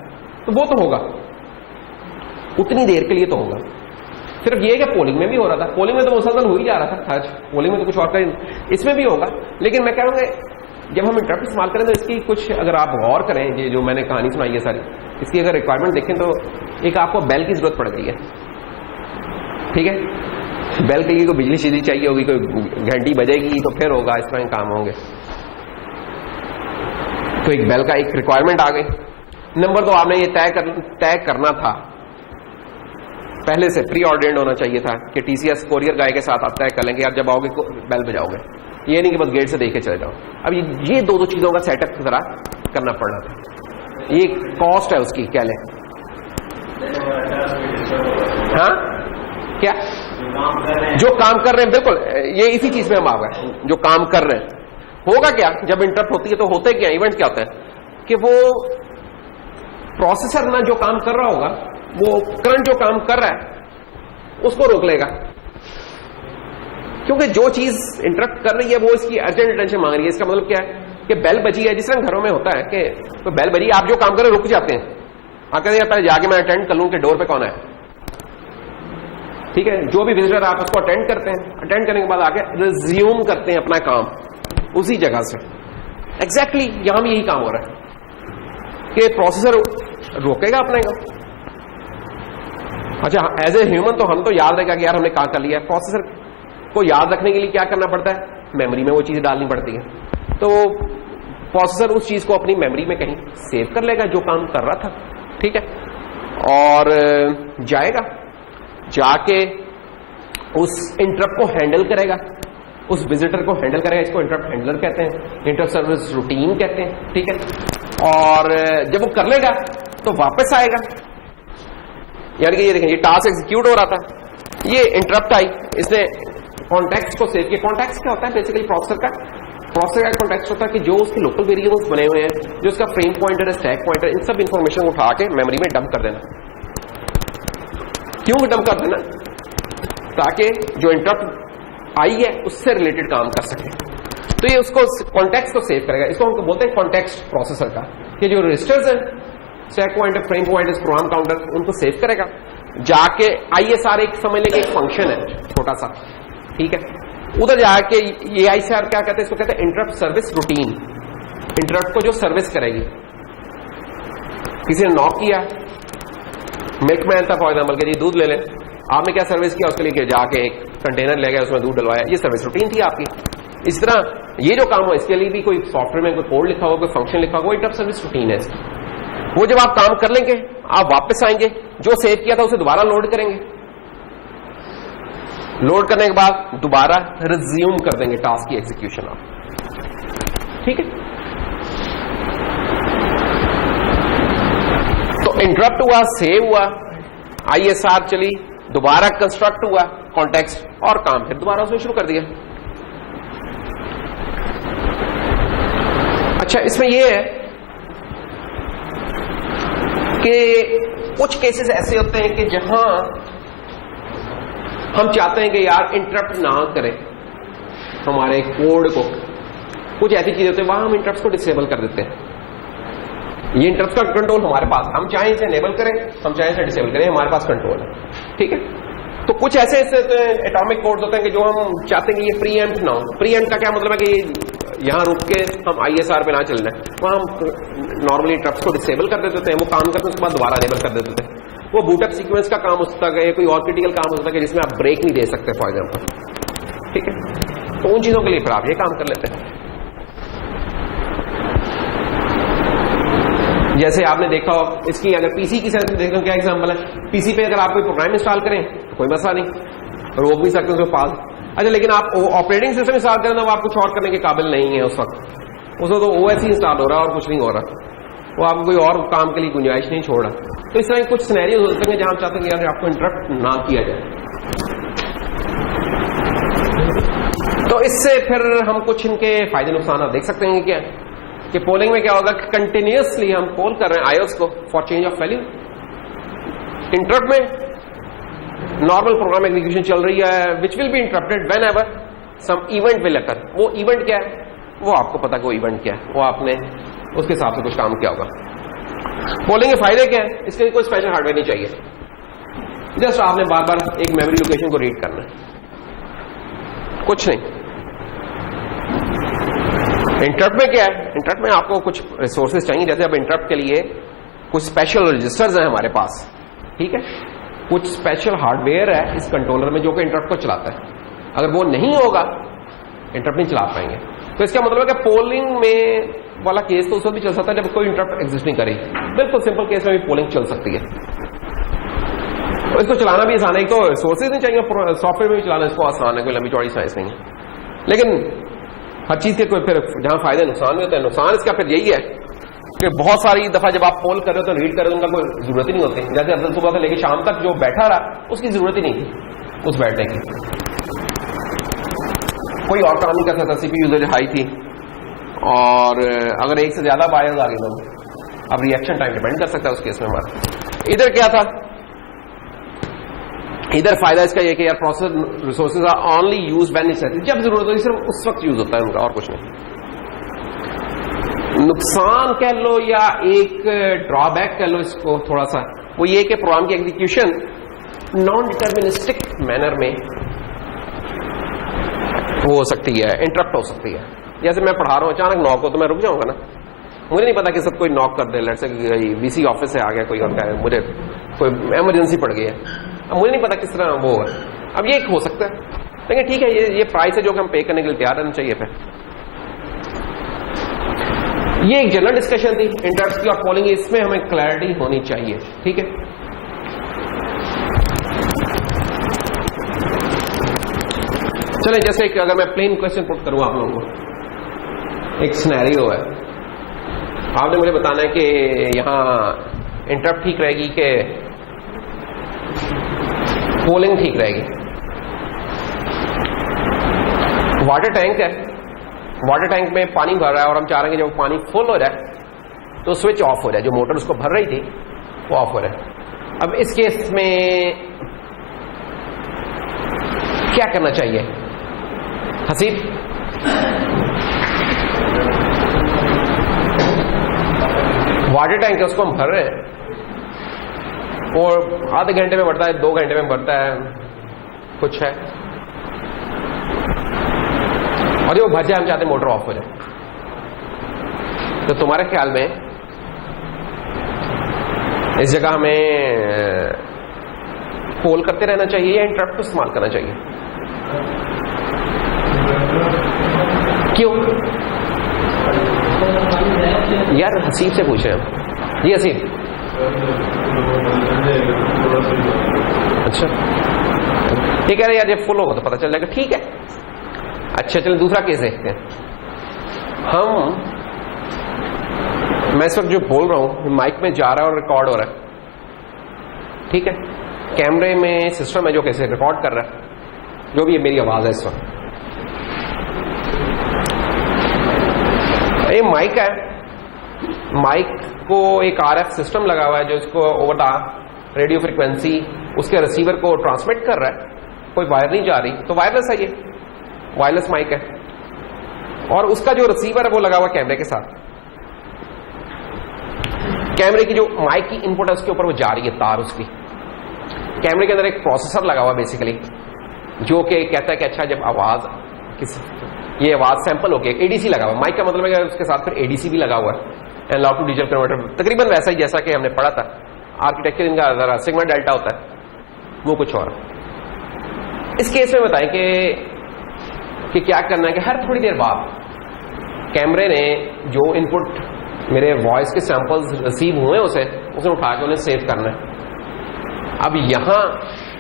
तो वो तो होगा, उतनी देर के लिए तो होगा। सिर्फ ये कि पोलिंग में भी हो रहा था, पोलिंग में तो मुसलसल हो ही जा रहा था, आज पोलिंग में तो कुछ और कर, इसमें भी होगा। लेकिन मैं कह रहा हूं जब हम इंटरप्ट इस्तेमाल करें तो इसकी कुछ अगर आप गौर करें, ये जो मैंने कहानी सुनाई है सारी, इसकी अगर रिक्वायरमेंट देखें तो एक आपको बेल की जरूरत पड़ गई है। ठीक है, बेल के लिए कोई बिजली सीधी चाहिए होगी, कोई घंटी बजेगी तो फिर होगा, इस तरह के काम होंगे, तो एक बेल का एक रिक्वायरमेंट आ गई। नंबर 2, आपने ये तय करना था पहले से, प्री ऑर्डेंड होना चाहिए था कि टीसीएस कोरियर गाय के साथ आप तय कर लेंगे, आप जब आओगे बेल बजाओगे, ये नहीं कि बस गेट से देख के चले जाओ। अब ये दो चीजों का सेटअप जरा करना पड़ना था, ये कॉस्ट है उसकी, क्या लें, हाँ क्या जो काम कर रहे हैं, बिल्कुल ये इसी चीज में हम आ गए, जो काम कर रहे हैं। होगा क्या जब इंटरप्ट होती है तो होते क्या, इवेंट क्या होता है कि वो प्रोसेसर ना जो काम कर रहा होगा, वो करंट जो काम कर रहा है उसको रोक लेगा, क्योंकि जो चीज इंटरप्ट कर रही है वो इसकी अर्जेंट अटेंशन मांग रही है। इसका मतलब क्या है कि बेल बजी है, जिस तरह घरों में होता है कि तो बेल बजी, आप जो काम कर रहे रुक जाते हैं, आप कहते हैं पहले जाके मैं अटेंड कर लूं कि डोर पे कौन है। ठीक है, जो भी विजिटर आप उसको अटेंड करते हैं, अटेंड करने के बाद आके रिज्यूम करते हैं अपना काम उसी जगह से। एग्जैक्टली यहां भी यही काम हो रहा है कि प्रोसेसर रोकेगा अपने को। अच्छा, एज ए ह्यूमन तो हम तो याद रहेगा कि यार हमने काम कर लिया। प्रोसेसर को याद रखने के लिए क्या करना पड़ता है, मेमोरी में वो चीज डालनी पड़ती है, तो प्रोसेसर उस चीज को अपनी मेमोरी में कहीं सेव कर लेगा जो काम कर रहा था। ठीक है, और जाएगा, जाके उस इंटरप्ट को हैंडल करेगा, उस विजिटर को हैंडल करेगा, इसको इंटरप्ट हैंडलर कहते हैं, इंटरप्ट सर्विस रूटीन कहते हैं। ठीक है, और जब वो कर लेगा तो वापस आएगा, यानी कि ये देखें, ये टास्क एग्जीक्यूट हो रहा था, ये इंटरप्ट आई, इसने कॉन्टेक्स्ट को सेव किया। कॉन्टेक्स्ट क्या होता है बेसिकली, प्रोसेसर का कॉन्टेक्स्ट होता है कि जो उसके लोकल वेरिएबल्स बने हुए हैं, जो उसका फ्रेम पॉइंटर है, स्टैक पॉइंटर, इन सब इंफॉर्मेशन को उठा के मेमोरी में डंप कर देना। क्यों डंप कर देना, ताकि जो इंटरप्ट आई है उससे रिलेटेड काम कर सके। तो ये उसको कॉन्टेक्स्ट को सेव करेगा, इसको हम बोलते हैं कॉन्टेक्स्ट प्रोसेसर का, कि जो रजिस्टर्स हैं, stack pointer, frame pointer, program counter, उनको सेव करेगा। जाके आईएसआर एक समझ लेंगे एक फंक्शन है छोटा सा, ठीक है, उधर जाके ये आईएसआर क्या कहते हैं, इसको कहते हैं इंटरप्ट सर्विस रूटीन, इंटरप्ट को जो सर्विस करेगी। किसी ने नॉक किया, मिल्कमैन था फॉर एग्जाम्पल के जी दूध ले लें, आपने क्या सर्विस किया उसके लिए कि जाके एक कंटेनर ले गया, उसमें दूध डलवाया, ये सर्विस रूटीन थी आपकी। इस तरह ये जो काम हो इसके लिए भी कोई सॉफ्टवेयर में कोई कोड लिखा होगा, कोई फंक्शन लिखा होगा, इंटरप्ट सर्विस रूटीन है। वो जब आप काम कर लेंगे आप वापस आएंगे, जो सेव किया था उसे दोबारा लोड करेंगे, लोड करने के बाद दोबारा रिज्यूम कर देंगे टास्क की एग्जीक्यूशन आप, ठीक है। तो इंटरप्ट हुआ, सेव हुआ, ISR चली, दोबारा कंस्ट्रक्ट हुआ कॉन्टेक्स्ट और काम फिर दोबारा उसमें शुरू कर दिया। अच्छा, इसमें यह है कि कुछ केसेस ऐसे होते हैं कि जहां हम चाहते हैं कि यार इंटरप्ट ना करें हमारे कोड को, कुछ ऐसी चीजें होती है वहां हम इंटरप्ट को डिसेबल कर देते हैं। ये इंटरप्ट का कंट्रोल हमारे पास, हम चाहें इसे इनेबल करें, हम चाहें इसे डिसेबल करें, हमारे पास कंट्रोल है, ठीक है। तो कुछ ऐसे एटॉमिक कोड्स होते हैं कि जो हम चाहते हैं कि ये प्रीएम्प्ट ना हो। प्रीएम्प्ट का क्या मतलब है कि यहां रुक के हम ISR पे ना चलना है, वहां हम नॉर्मली इंटरप्ट को डिसेबल कर देते हैं, वो काम करते हैं, उसके बाद दोबारा इनेबल कर देते हैं। वो बूटअप सीक्वेंस का काम हो सकता है, कोई और क्रिटिकल काम हो सकता है जिसमें आप ब्रेक नहीं दे सकते फॉर एग्जाम्पल, ठीक है। तो उन चीजों के लिए फिर आप ये काम कर लेते हैं। जैसे आपने देखा हो इसकी, अगर पीसी की सेंस में देखो क्या एग्जांपल है, पीसी पे अगर आप कोई प्रोग्राम इंस्टॉल करें तो कोई मसला नहीं, रोक भी सकते हैं उसको पास। अच्छा, लेकिन आप ऑपरेटिंग सिस्टम इंस्टॉल करें तो आप कुछ और करने के काबिल नहीं है उस वक्त, उसमें तो OS ही इंस्टॉल हो रहा है और कुछ नहीं हो रहा, वो आपको कोई और काम के लिए गुंजाइश नहीं छोड़ रहा। तो इस तरह कुछ सिनेरियोज होते हैं जहां आप चाहते हैं कि यार आपको इंटरप्ट ना किया जाए। तो इससे फिर हम कुछ इनके फायदे नुकसान आप देख सकते हैं क्या कि पोलिंग में क्या होगा कि कंटिन्यूअसली हम पोल कर रहे हैं IOS को for change of value. Interrupt में नॉर्मल प्रोग्राम एग्जीक्यूशन चल रही है which will be interrupted whenever some event will occur. वो इवेंट क्या है वो आपको पता कि वो इवेंट क्या है, वो आपने उसके हिसाब से कुछ काम किया होगा। पोलिंग के फायदे क्या है, इसके लिए कोई स्पेशल हार्डवेयर नहीं चाहिए, जस्ट आपने बार बार एक मेमोरी लोकेशन को रीड करना है, कुछ नहीं। इंटरप्ट में क्या है, इंटरप्ट में आपको कुछ रिसोर्सेज चाहिए, जैसे अब इंटरप्ट के लिए कुछ स्पेशल रजिस्टर्स हैं हमारे पास, ठीक है, कुछ स्पेशल हार्डवेयर है इस कंट्रोलर में जो कि इंटरप्ट को चलाता है। अगर वो नहीं होगा इंटरप्ट नहीं चला पाएंगे। तो इसका मतलब है कि पोलिंग में वाला केस तो उस वक्त भी चल सकता है जब कोई इंटरप्ट एग्जिस्ट नहीं करे। बिल्कुल सिंपल केस में भी पोलिंग चल सकती है, तो इसको चलाना भी आसान है। एक तो रिसोर्सेज नहीं चाहिए, सॉफ्टवेयर में भी चलाना इसको आसान है, कोई लंबी चौड़ी साइंस नहीं है। लेकिन हर चीज के कोई फिर जहां फायदे नुकसान भी होते हैं, नुकसान इसका फिर यही है कि बहुत सारी दफा जब आप पोल कर रहे हो तो रीड कर रहे हो, उनका कोई जरूरत ही नहीं होती। जैसे अफजल सुबह से लेकर शाम तक जो बैठा रहा उसकी जरूरत ही नहीं थी उस बैठने की, कोई और काम नहीं कर सकता, CPU यूजेज हाई थी और अगर एक से ज्यादा बायर्स आ गए तो अब रिएक्शन टाइम डिपेंड कर सकता है उस केस में हमारा। इधर क्या था, इधर फायदा इसका यह कि यार process resources are only use when necessary, जब जरूरत होती सिर्फ उस वक्त यूज होता है उनका और कुछ नहीं। नुकसान कह लो या एक ड्रॉबैक कह लो इसको थोड़ा सा, वो ये कि प्रोग्राम की एग्जीक्यूशन नॉन डिटर्मिनिस्टिक मैनर में वो हो सकती है, इंटरप्ट हो सकती है। जैसे मैं पढ़ा रहा हूं, अचानक नॉक हो तो मैं रुक जाऊंगा ना, मुझे नहीं पता कि सब कोई नॉक कर दे, लेट्स से VC ऑफिस से आ गया कोई और क्या है, मुझे कोई इमरजेंसी पड़ गई है, अब मुझे नहीं पता किस तरह वो है। अब ये हो सकता है, लेकिन ठीक है, ये प्राइस है जो कि हम पे करने के लिए तैयार रहना चाहिए। फिर ये एक जनरल डिस्कशन थी इंटरप्ट की और पोलिंग, इसमें हमें क्लैरिटी होनी चाहिए, ठीक है। चलें, जैसे कि अगर मैं प्लेन क्वेश्चन पुट करूं आप लोगों को, एक सिनेरियो है, आपने मुझे बताना है कि यहां इंटरप्ट ठीक रहेगी कि पोलिंग ठीक रहेगी। वाटर टैंक है, वाटर टैंक में पानी भर रहा है और हम चाह रहे हैं कि जब पानी फुल हो जाए तो स्विच ऑफ हो जाए, जो मोटर उसको भर रही थी वो ऑफ हो जाए। अब इस केस में क्या करना चाहिए हसीब? वाटर टैंक है, उसको हम भर रहे हैं और आधे घंटे में भरता है, 2 घंटे में भरता है, कुछ है, और जब वो भर जाए हम चाहते हैं मोटर ऑफ हो जाए। तो तुम्हारे ख्याल में इस जगह हमें पोल करते रहना चाहिए या इंटरप्ट को इस्तेमाल करना चाहिए? क्यों यार? हसीब से पूछे हम। जी हसीब। अच्छा ये कह रहे यार जब फुल होगा तो पता चल जाएगा। ठीक है, अच्छा चलिए दूसरा केस देखते हैं। मैं इस वक्त जो बोल रहा हूं माइक में जा रहा है और रिकॉर्ड हो रहा है, ठीक है। कैमरे में सिस्टम है जो कैसे रिकॉर्ड कर रहा है जो भी ये मेरी आवाज है इस वक्त। ये माइक है, माइक को एक आरएफ सिस्टम लगा हुआ है जो इसको ओवर द रेडियो फ्रीक्वेंसी उसके रिसीवर को ट्रांसमिट कर रहा है। कोई वायर नहीं जा रही, तो वायरलेस है, ये वायरलेस माइक है। और उसका जो रिसीवर है वो लगा हुआ कैमरे के साथ। कैमरे की जो माइक की इनपुट है उसके ऊपर वो जा रही है तार उसकी। कैमरे के अंदर एक प्रोसेसर लगा हुआ बेसिकली जो कि कहता है कि अच्छा जब आवाज ये आवाज सैंपल हो गई, एडीसी लगा हुआ है। माइक का मतलब है उसके साथ फिर एडीसी भी लगा हुआ है, एनालॉग टू डिजिटल कन्वर्टर, तकरीबन वैसा ही जैसा कि हमने पढ़ा था। आर्किटेक्चर इनका जरा सिग्मा डेल्टा होता है, वो कुछ और। इस केस में बताएं कि क्या करना है कि हर थोड़ी देर बाद कैमरे ने जो इनपुट मेरे वॉइस के सैंपल्स रिसीव हुए उसे उठा के उन्हें सेव करना है। अब यहां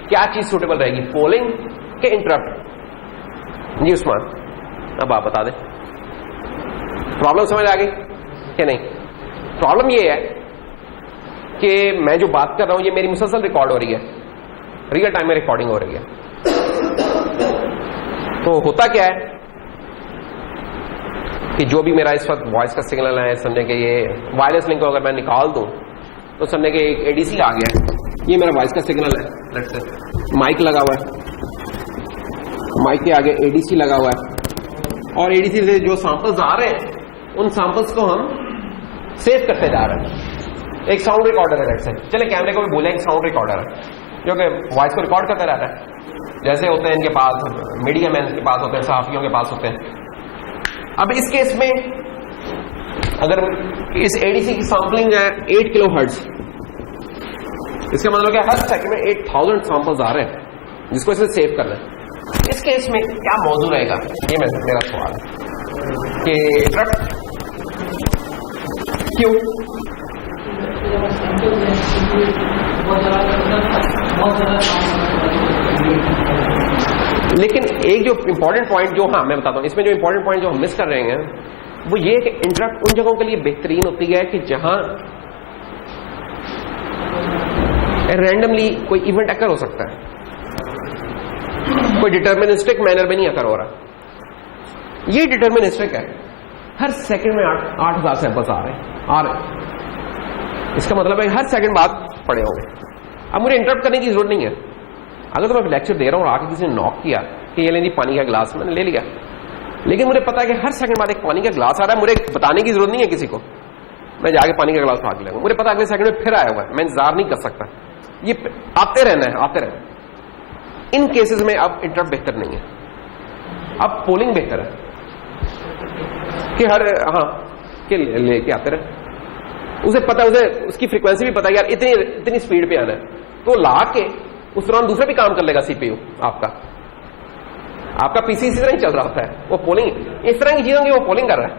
क्या चीज सुटेबल रहेगी, पोलिंग के इंटरप्ट? जी उस्मान अब आप बता दें। प्रॉब्लम समझ आ गई कि नहीं? प्रॉब्लम ये है कि मैं जो बात कर रहा हूं ये मेरी मुसलसल रिकॉर्ड हो रही है, रियल टाइम में रिकॉर्डिंग हो रही है। तो होता क्या है कि जो भी मेरा इस वक्त वॉइस का सिग्नल है, समझे कि ये वायरलेस लिंक को अगर मैं निकाल दूं तो समझे कि एक एडीसी आ गया है, ये मेरा वॉइस का सिग्नल है। लेट्स से माइक लगा हुआ है, माइक के आगे एडीसी लगा हुआ है और एडीसी से जो सैंपल्स आ रहे हैं उन सैंपल्स को हम सेव करते जा रहे हैं। एक साउंड रिकॉर्डर है, लेट्स से चले कैमरे को भी बोले एक साउंड रिकॉर्डर है जो कि वॉइस को रिकॉर्ड करता रहता है। जैसे होते हैं इनके पास, मीडिया मैन के पास होते हैं, सहाफियों के पास होते हैं। अब इस केस में अगर इस एडीसी की सैंपलिंग है 8 किलोहर्ट्ज, इसका मतलब क्या, हर सेकंड में 8000 सैंपल्स आ रहे हैं जिसको इसने सेव करना है। इस केस में क्या मौजूद रहेगा, ये मेरा सवाल है कि इंटरप्ट क्यों? लेकिन एक जो इंपॉर्टेंट पॉइंट जो मैं बताता हूं, इसमें जो इंपॉर्टेंट पॉइंट जो हम मिस कर रहे हैं वो ये कि इंटरप्ट उन जगहों के लिए बेहतरीन होती है कि जहां रैंडमली कोई इवेंट अकर हो सकता है, कोई डिटर्मिनिस्टिक मैनर में नहीं अकर हो रहा। ये डिटर्मिनिस्टिक है, हर सेकंड में 8000 सैंपल्स आ रहे हैं। इसका मतलब है हर सेकंड बाद पड़े होंगे। अब मुझे इंटरप्ट करने की जरूरत नहीं है। अगर तो मैं लेक्चर दे रहा हूं और आके किसी ने नॉक किया कि ये लेनी पानी का गिलास, मैंने ले लिया, लेकिन मुझे पता है कि हर सेकंड बाद एक पानी का गिलास आ रहा है, मुझे बताने की जरूरत नहीं है किसी को, मैं जाके पानी का गिलास भाग लेगा, मुझे पता है अगले सेकंड में फिर आया हुआ है, मैं इंतजार नहीं कर सकता, ये आते रहना है, आते रहना है। इन केसेस में अब इंटरप्ट बेहतर नहीं है, अब पोलिंग बेहतर है कि हर के लेके आते रहे। उसे पता है, उसे उसकी फ्रीक्वेंसी भी पता है यार इतनी स्पीड पे आना है, तो ला के उस दौरान दूसरा भी काम कर लेगा सीपीयू आपका पीसी इसी तरह ही चल रहा होता है, वो पोलिंग इस तरह की चीजों की वो पोलिंग कर रहा है।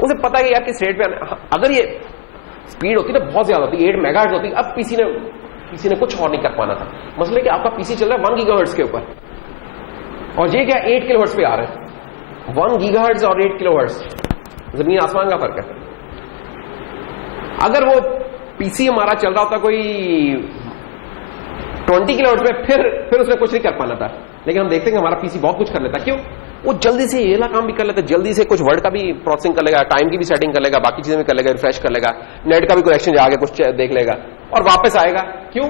उसे पता है कि यार किस रेट पे आना। अगर ये स्पीड होती ना बहुत ज्यादा होती, 8 मेगाहर्ट्ज होती, अब पीसी ने कुछ और नहीं कर पाना था। मसले कि आपका पीसी चल रहा है 1 गीगाहर्ट्ज के ऊपर और ये क्या 8 किलोहर्ट्ज पे आ रहे हैं। 1 गीगाहर्ट्ज और 8 किलोहर्ट्ज जमीन आसमान का फर्क है। अगर वो पीसी हमारा चल रहा होता कोई 20 किलोहर्ट्ज पे, फिर उसने कुछ नहीं कर पाना था। लेकिन हम देखते हैं कि हमारा पीसी बहुत कुछ कर लेता। क्यों? वो जल्दी से ये काम भी कर लेता, जल्दी से कुछ वर्ड का भी प्रोसेसिंग कर लेगा, टाइम की भी सेटिंग कर लेगा, बाकी चीजें भी कर लेगा, रिफ्रेश कर लेगा, नेट का भी कनेक्शन जाके कुछ देख लेगा और वापस आएगा। क्यों?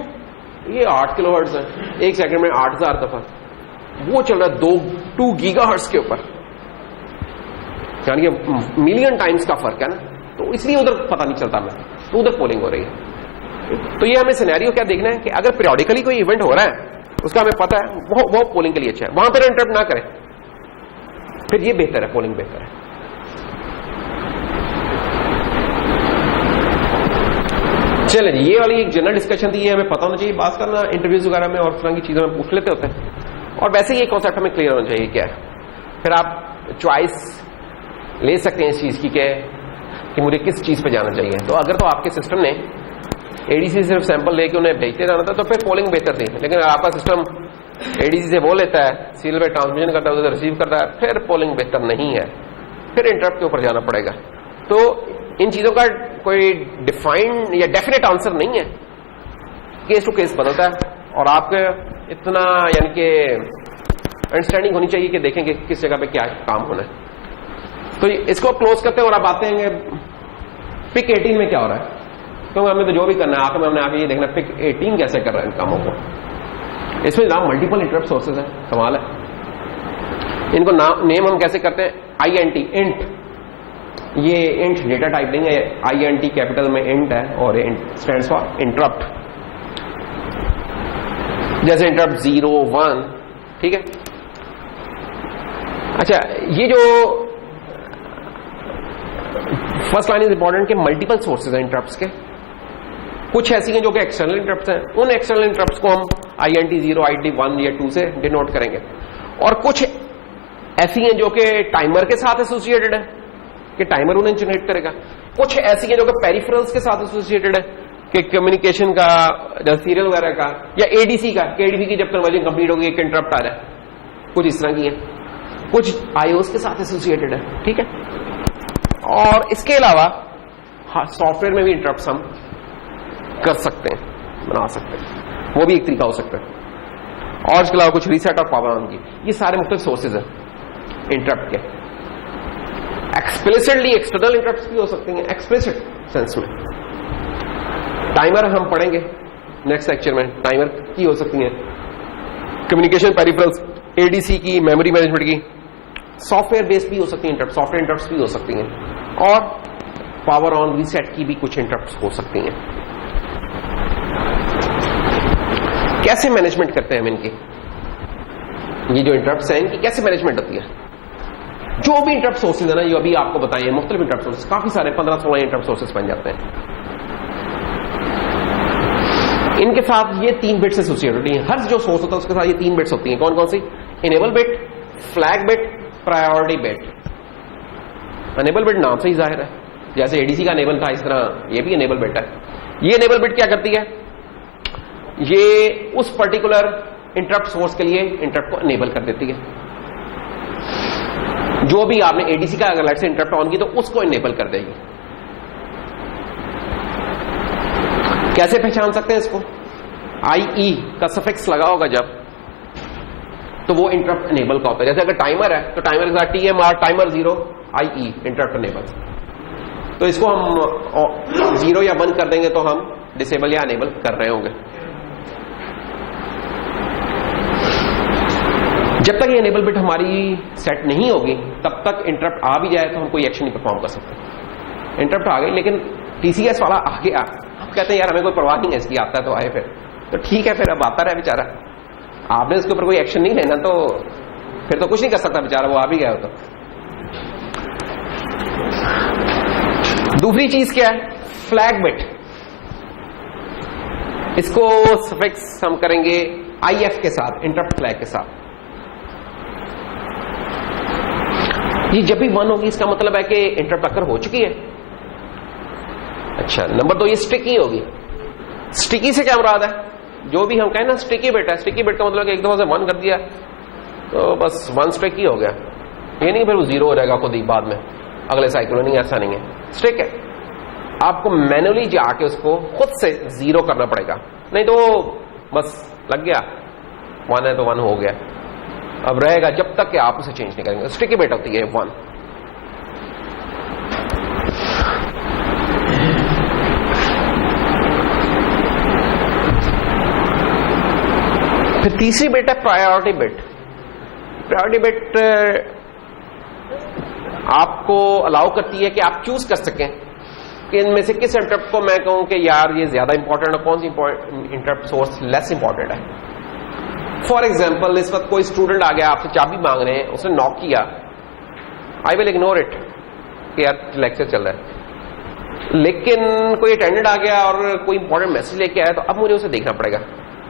ये 8 किलोहर्ट्ज है, एक सेकंड में 8000 दफा वो चल रहा है 2 गीगाहर्ट्ज के ऊपर, यानी कि मिलियन टाइम्स का फर्क है ना। तो इसलिए उधर पता नहीं चलता मैं, तो उधर पोलिंग हो रही है। तो ये हमें सिनेरियो क्या देखना है कि अगर पीरियोडिकली कोई इवेंट हो रहा है उसका हमें पता है, वो पोलिंग के लिए अच्छा है, वहां पर इंटरप्ट ना करें, फिर ये बेहतर है, पोलिंग बेहतर है। चलिए, ये वाली एक जनरल डिस्कशन थी, ये हमें पता होना चाहिए, बात करना इंटरव्यूज वगैरह में और तरह की चीजों में पूछ लेते होते हैं। और वैसे ये कॉन्सेप्ट हमें क्लियर होना चाहिए क्या है, फिर आप चॉइस ले सकते हैं इस चीज की कि मुझे किस चीज पे जाना चाहिए। तो अगर तो आपके सिस्टम ने एडीसी सिर्फ सैंपल लेके उन्हें भेजते जाना था तो फिर पोलिंग बेहतर थी, लेकिन अगर आपका सिस्टम एडीसी से वो लेता है, सीरियल पे ट्रांसमिशन करता है, उधर रिसीव करता है, फिर पोलिंग बेहतर नहीं है, फिर इंटरप्ट के ऊपर जाना पड़ेगा। तो इन चीजों का कोई डिफाइंड या डेफिनेट आंसर नहीं है, केस टू केस बदलता है, और आपके इतना यानी कि अंडरस्टैंडिंग होनी चाहिए कि देखें कि किस जगह पे क्या काम होना है। तो इसको क्लोज करते हैं और आप आते हैं पिक 18 में क्या हो रहा है, क्योंकि हमने तो जो भी करना है आखिर में हमने आगे ये देखना पिक 18 कैसे कर रहा है इन कामों को। इसमें जनाब मल्टीपल इंटरप्ट सोर्सेज है, कमाल है। इनको नेम हम कैसे करते हैं, INT इंट, ये इंट डेटा टाइप नहीं है, INT कैपिटल में इंट है और इंट स्टैंड्स फॉर इंटरप्ट, जैसे इंटरप्ट 0 1, ठीक है। अच्छा, ये जो फर्स्ट लाइन इज इंपॉर्टेंट कि मल्टीपल सोर्सेज हैं इंटरप्ट्स के, कुछ ऐसी हैं जो कि एक्सटर्नल इंटरप्ट्स हैं, उन एक्सटर्नल इंटरप्ट्स को हम INT 0 INT 1 या 2 से डिनोट करेंगे, और कुछ ऐसी हैं जो कि टाइमर के साथ एसोसिएटेड है कि टाइमर उन्हें जनरेट करेगा, कुछ ऐसी हैं जो कि पेरिफेरल्स के साथ एसोसिएटेड है कि कम्युनिकेशन का, जैसे सीरियल वगैरह का, या ADC का, ADC की जब कन्वर्जन कंप्लीट होगी एक इंटरप्ट आ रहा है, कुछ इस तरह की है, कुछ IOs के साथ एसोसिएटेड है, ठीक है। और इसके अलावा सॉफ्टवेयर में भी इंटरप्ट्स हम कर सकते हैं, बना सकते हैं, वो भी एक तरीका हो सकता है। और इसके अलावा कुछ रीसेट ऑफ पावर ऑन की, ये सारे मुख्तलिफ सोर्सेज हैं इंटरप्ट के। एक्सप्लिसिटली एक्सटर्नल इंटरप्ट्स भी हो सकते हैं, एक्सप्लिसिट सेंस में। टाइमर हम पढ़ेंगे नेक्स्ट लेक्चर में, टाइमर की हो सकती है, कम्युनिकेशन पेरिफेरल्स, ADC की, मेमोरी मैनेजमेंट की, सॉफ्टवेयर बेस्ड भी हो सकती है इंटरप्ट, सॉफ्टवेयर इंटरप्ट्स भी हो सकती हैं, और पावर ऑन रीसेट की भी कुछ इंटरप्ट्स हो सकती हैं। कैसे मैनेजमेंट करते हैं हम इनकी, ये जो इंटरप्ट्स हैं इनकी कैसे मैनेजमेंट होती है। जो भी इंटरप्ट सोर्सेज है ना, ये अभी आपको बताइए, मुख्तलिफ इंटरप्ट सोर्सेज, काफी सारे 15-16 इंटरप्ट सोर्सेज बन जाते हैं। इनके साथ ये 3 बिट्स एसोसिएटेड होती हैं, हर जो सोर्स होता है उसके साथ ये 3 बिट्स होती हैं। कौन कौन सी, enable bit, flag bit, priority bit. Enable bit नाम से ही जाहिर है, जैसे ADC का अनेबल था इस तरह ये भी अनेबल बिट है। ये अनेबल बिट क्या करती है, ये उस पर्टिकुलर इंटरप्ट सोर्स के लिए इंटरप्ट को अनेबल कर देती है। जो भी आपने ADC का अगर लाइट से इंटरप्ट ऑन की तो उसको इनेबल कर देगी। कैसे पहचान सकते हैं इसको, IE का सफिक्स लगा होगा जब, तो वो इंटरप्ट अनेबल का होता है। जैसे अगर टाइमर है तो टाइमर के साथ TMR timer 0 IE interrupt enable, तो इसको हम 0 या 1 कर देंगे तो हम डिसेबल या अनेबल कर रहे होंगे। जब तक ये अनेबल बिट हमारी सेट नहीं होगी तब तक इंटरप्ट आ भी जाए तो हम कोई एक्शन नहीं परफॉर्म कर सकते। इंटरप्ट आ गई लेकिन TCS वाला आ गया, हम कहते हैं यार हमें कोई परवाह नहीं है इसकी, आता है तो आए, फिर तो ठीक है, फिर अब आता रहे बेचारा, आपने इसके ऊपर कोई एक्शन नहीं लेना तो फिर तो कुछ नहीं कर सकता बेचारा, वो आ भी गया हो तो। दूसरी चीज क्या है, फ्लैग बिट, इसको सफिक्स हम करेंगे IF के साथ, इंटरप्ट फ्लैग के साथ। ये जब भी 1 होगी इसका मतलब है कि इंटरप्ट अकर हो चुकी है। अच्छा, नंबर 2 ये स्टिकी होगी। स्टिकी से क्या मुराद है, जो भी हम कहें ना स्टिकी बिट है, स्टिकी बिट का मतलब कि एक दफा से 1 कर दिया तो बस 1 स्टिकी हो गया, ये नहीं फिर वो 0 हो जाएगा खुद ही बाद में अगले साइकिल में, नहीं ऐसा नहीं है। स्टिक है, आपको मैनुअली जाके उसको खुद से 0 करना पड़ेगा, नहीं तो बस लग गया 1 है तो 1 हो गया, अब रहेगा जब तक कि आप उसे चेंज नहीं करेंगे। स्टिकी बिट होती है 1। फिर तीसरी बिट है प्रायोरिटी बिट। प्रायोरिटी बिट आपको अलाउ करती है कि आप चूज कर सकें कि इनमें से किस इंटरप्ट को मैं कहूं कि यार ये ज्यादा इंपॉर्टेंट है, कौन सी इंटरप्ट सोर्स लेस इंपॉर्टेंट है। फॉर एग्जाम्पल, इस वक्त कोई स्टूडेंट आ गया आपसे चाबी मांग रहे हैं, उसने नॉक किया, आई विल इग्नोर इट कि यार लेक्चर चल रहा है, लेकिन कोई अटेंडेंट आ गया और कोई इंपॉर्टेंट मैसेज लेके आया, तो अब मुझे उसे देखना पड़ेगा।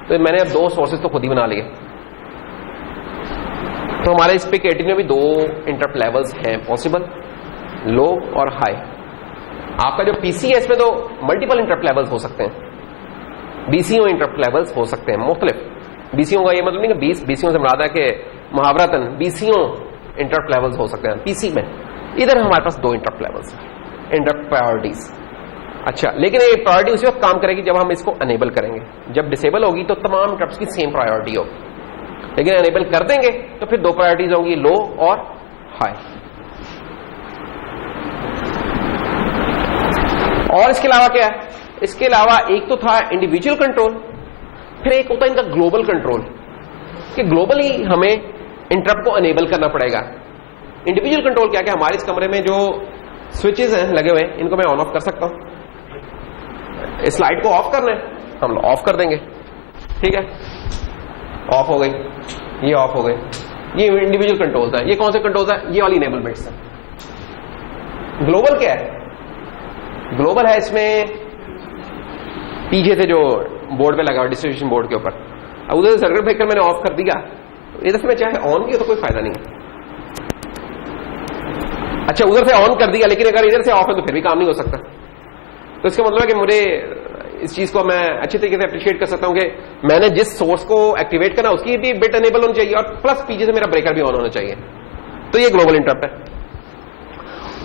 तो मैंने अब 2 सोर्सेज तो खुद ही बना लिए। तो हमारे इस पे KT में भी 2 इंटरप्ट लेवल्स हैं पॉसिबल, लो और हाई। आपका जो PC है इसमें तो मल्टीपल इंटरप्ट लेवल्स हो सकते हैं, BCO इंटरप्ट लेवल्स हो सकते हैं मुख्तलिफ। BCO का ये मतलब नहीं कि BCO से मुराद है कि मुहावरतन BCO इंटरप्ट लेवल्स हो सकते हैं PC में। इधर हमारे पास 2 इंटरप्ट लेवल्स हैं, इंटरप्ट प्रायोरिटीज। अच्छा, लेकिन ये प्रायोरिटी उसी वक्त काम करेगी जब हम इसको अनेबल करेंगे। जब डिसेबल होगी तो तमाम इंटरप्ट्स की सेम प्रायोरिटी होगी, लेकिन अनेबल कर देंगे तो फिर 2 प्रायोरिटीज होंगी, लो और हाई। और इसके अलावा क्या है? इसके अलावा एक तो था इंडिविजुअल कंट्रोल, फिर एक होता है इनका ग्लोबल कंट्रोल, कि ग्लोबली हमें इंटरप्ट को अनेबल करना पड़ेगा। इंडिविजुअल कंट्रोल क्या है? हमारे इस कमरे में जो स्विचेस हैं लगे हुए, इनको मैं ऑन ऑफ कर सकता हूं। इस लाइट को ऑफ करना है, हम ऑफ कर देंगे, ठीक है, ऑफ हो गई, ये ऑफ हो गई। ये इंडिविजुअल कंट्रोल्स है। ये कौन से कंट्रोल्स है? ये वाली इनेबलमेंट्स है। ग्लोबल क्या है? ग्लोबल है इसमें पीछे से जो बोर्ड पे लगा हुआ डिस्ट्रीब्यूशन बोर्ड के ऊपर, अब उधर से सर्किट ब्रेकर मैंने ऑफ कर दिया, इधर से मैं चाहे ऑन किया तो कोई फायदा नहीं है। अच्छा, उधर से ऑन कर दिया, लेकिन अगर इधर से ऑफ है तो फिर भी काम नहीं हो सकता। तो इसका मतलब है कि मुझे इस चीज को मैं अच्छी तरीके से अप्रिशिएट कर सकता हूं कि मैंने जिस सोर्स को एक्टिवेट करना उसकी भी बिट एनेबल होनी चाहिए और प्लस पीछे से मेरा ब्रेकर भी ऑन होना चाहिए। तो ये ग्लोबल इंटरप्ट है।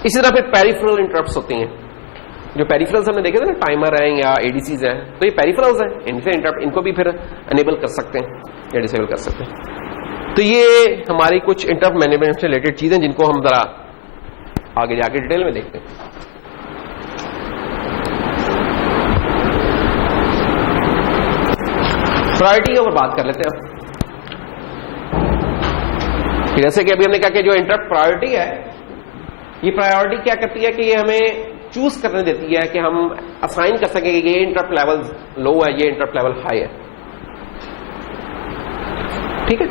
इसी तरह फिर पेरिफेरल इंटरप्ट्स होती हैं। जो पेरिफेरल्स हमने देखे थे ना, टाइमर है या एडीसीज है, तो ये पेरिफेरल्स हैं। इनसे इंटरप्ट, इनको भी फिर एनेबल कर सकते हैं या डिसेबल कर सकते हैं। तो ये हमारी कुछ इंटरप्ट मैनेजमेंट से रिलेटेड चीजें जिनको हम जरा आगे जाके डिटेल में देखते हैं। प्रायोरिटी के ऊपर बात कर लेते हैं अब। जैसे कि अभी हमने कहा कि जो इंटरप्ट प्रायोरिटी है, ये प्रायोरिटी क्या करती है कि ये हमें चूज करने देती है कि हम असाइन कर सकें कि ये इंटरप्ट लेवल लो है, ये इंटरप्ट लेवल हाई है, ठीक है।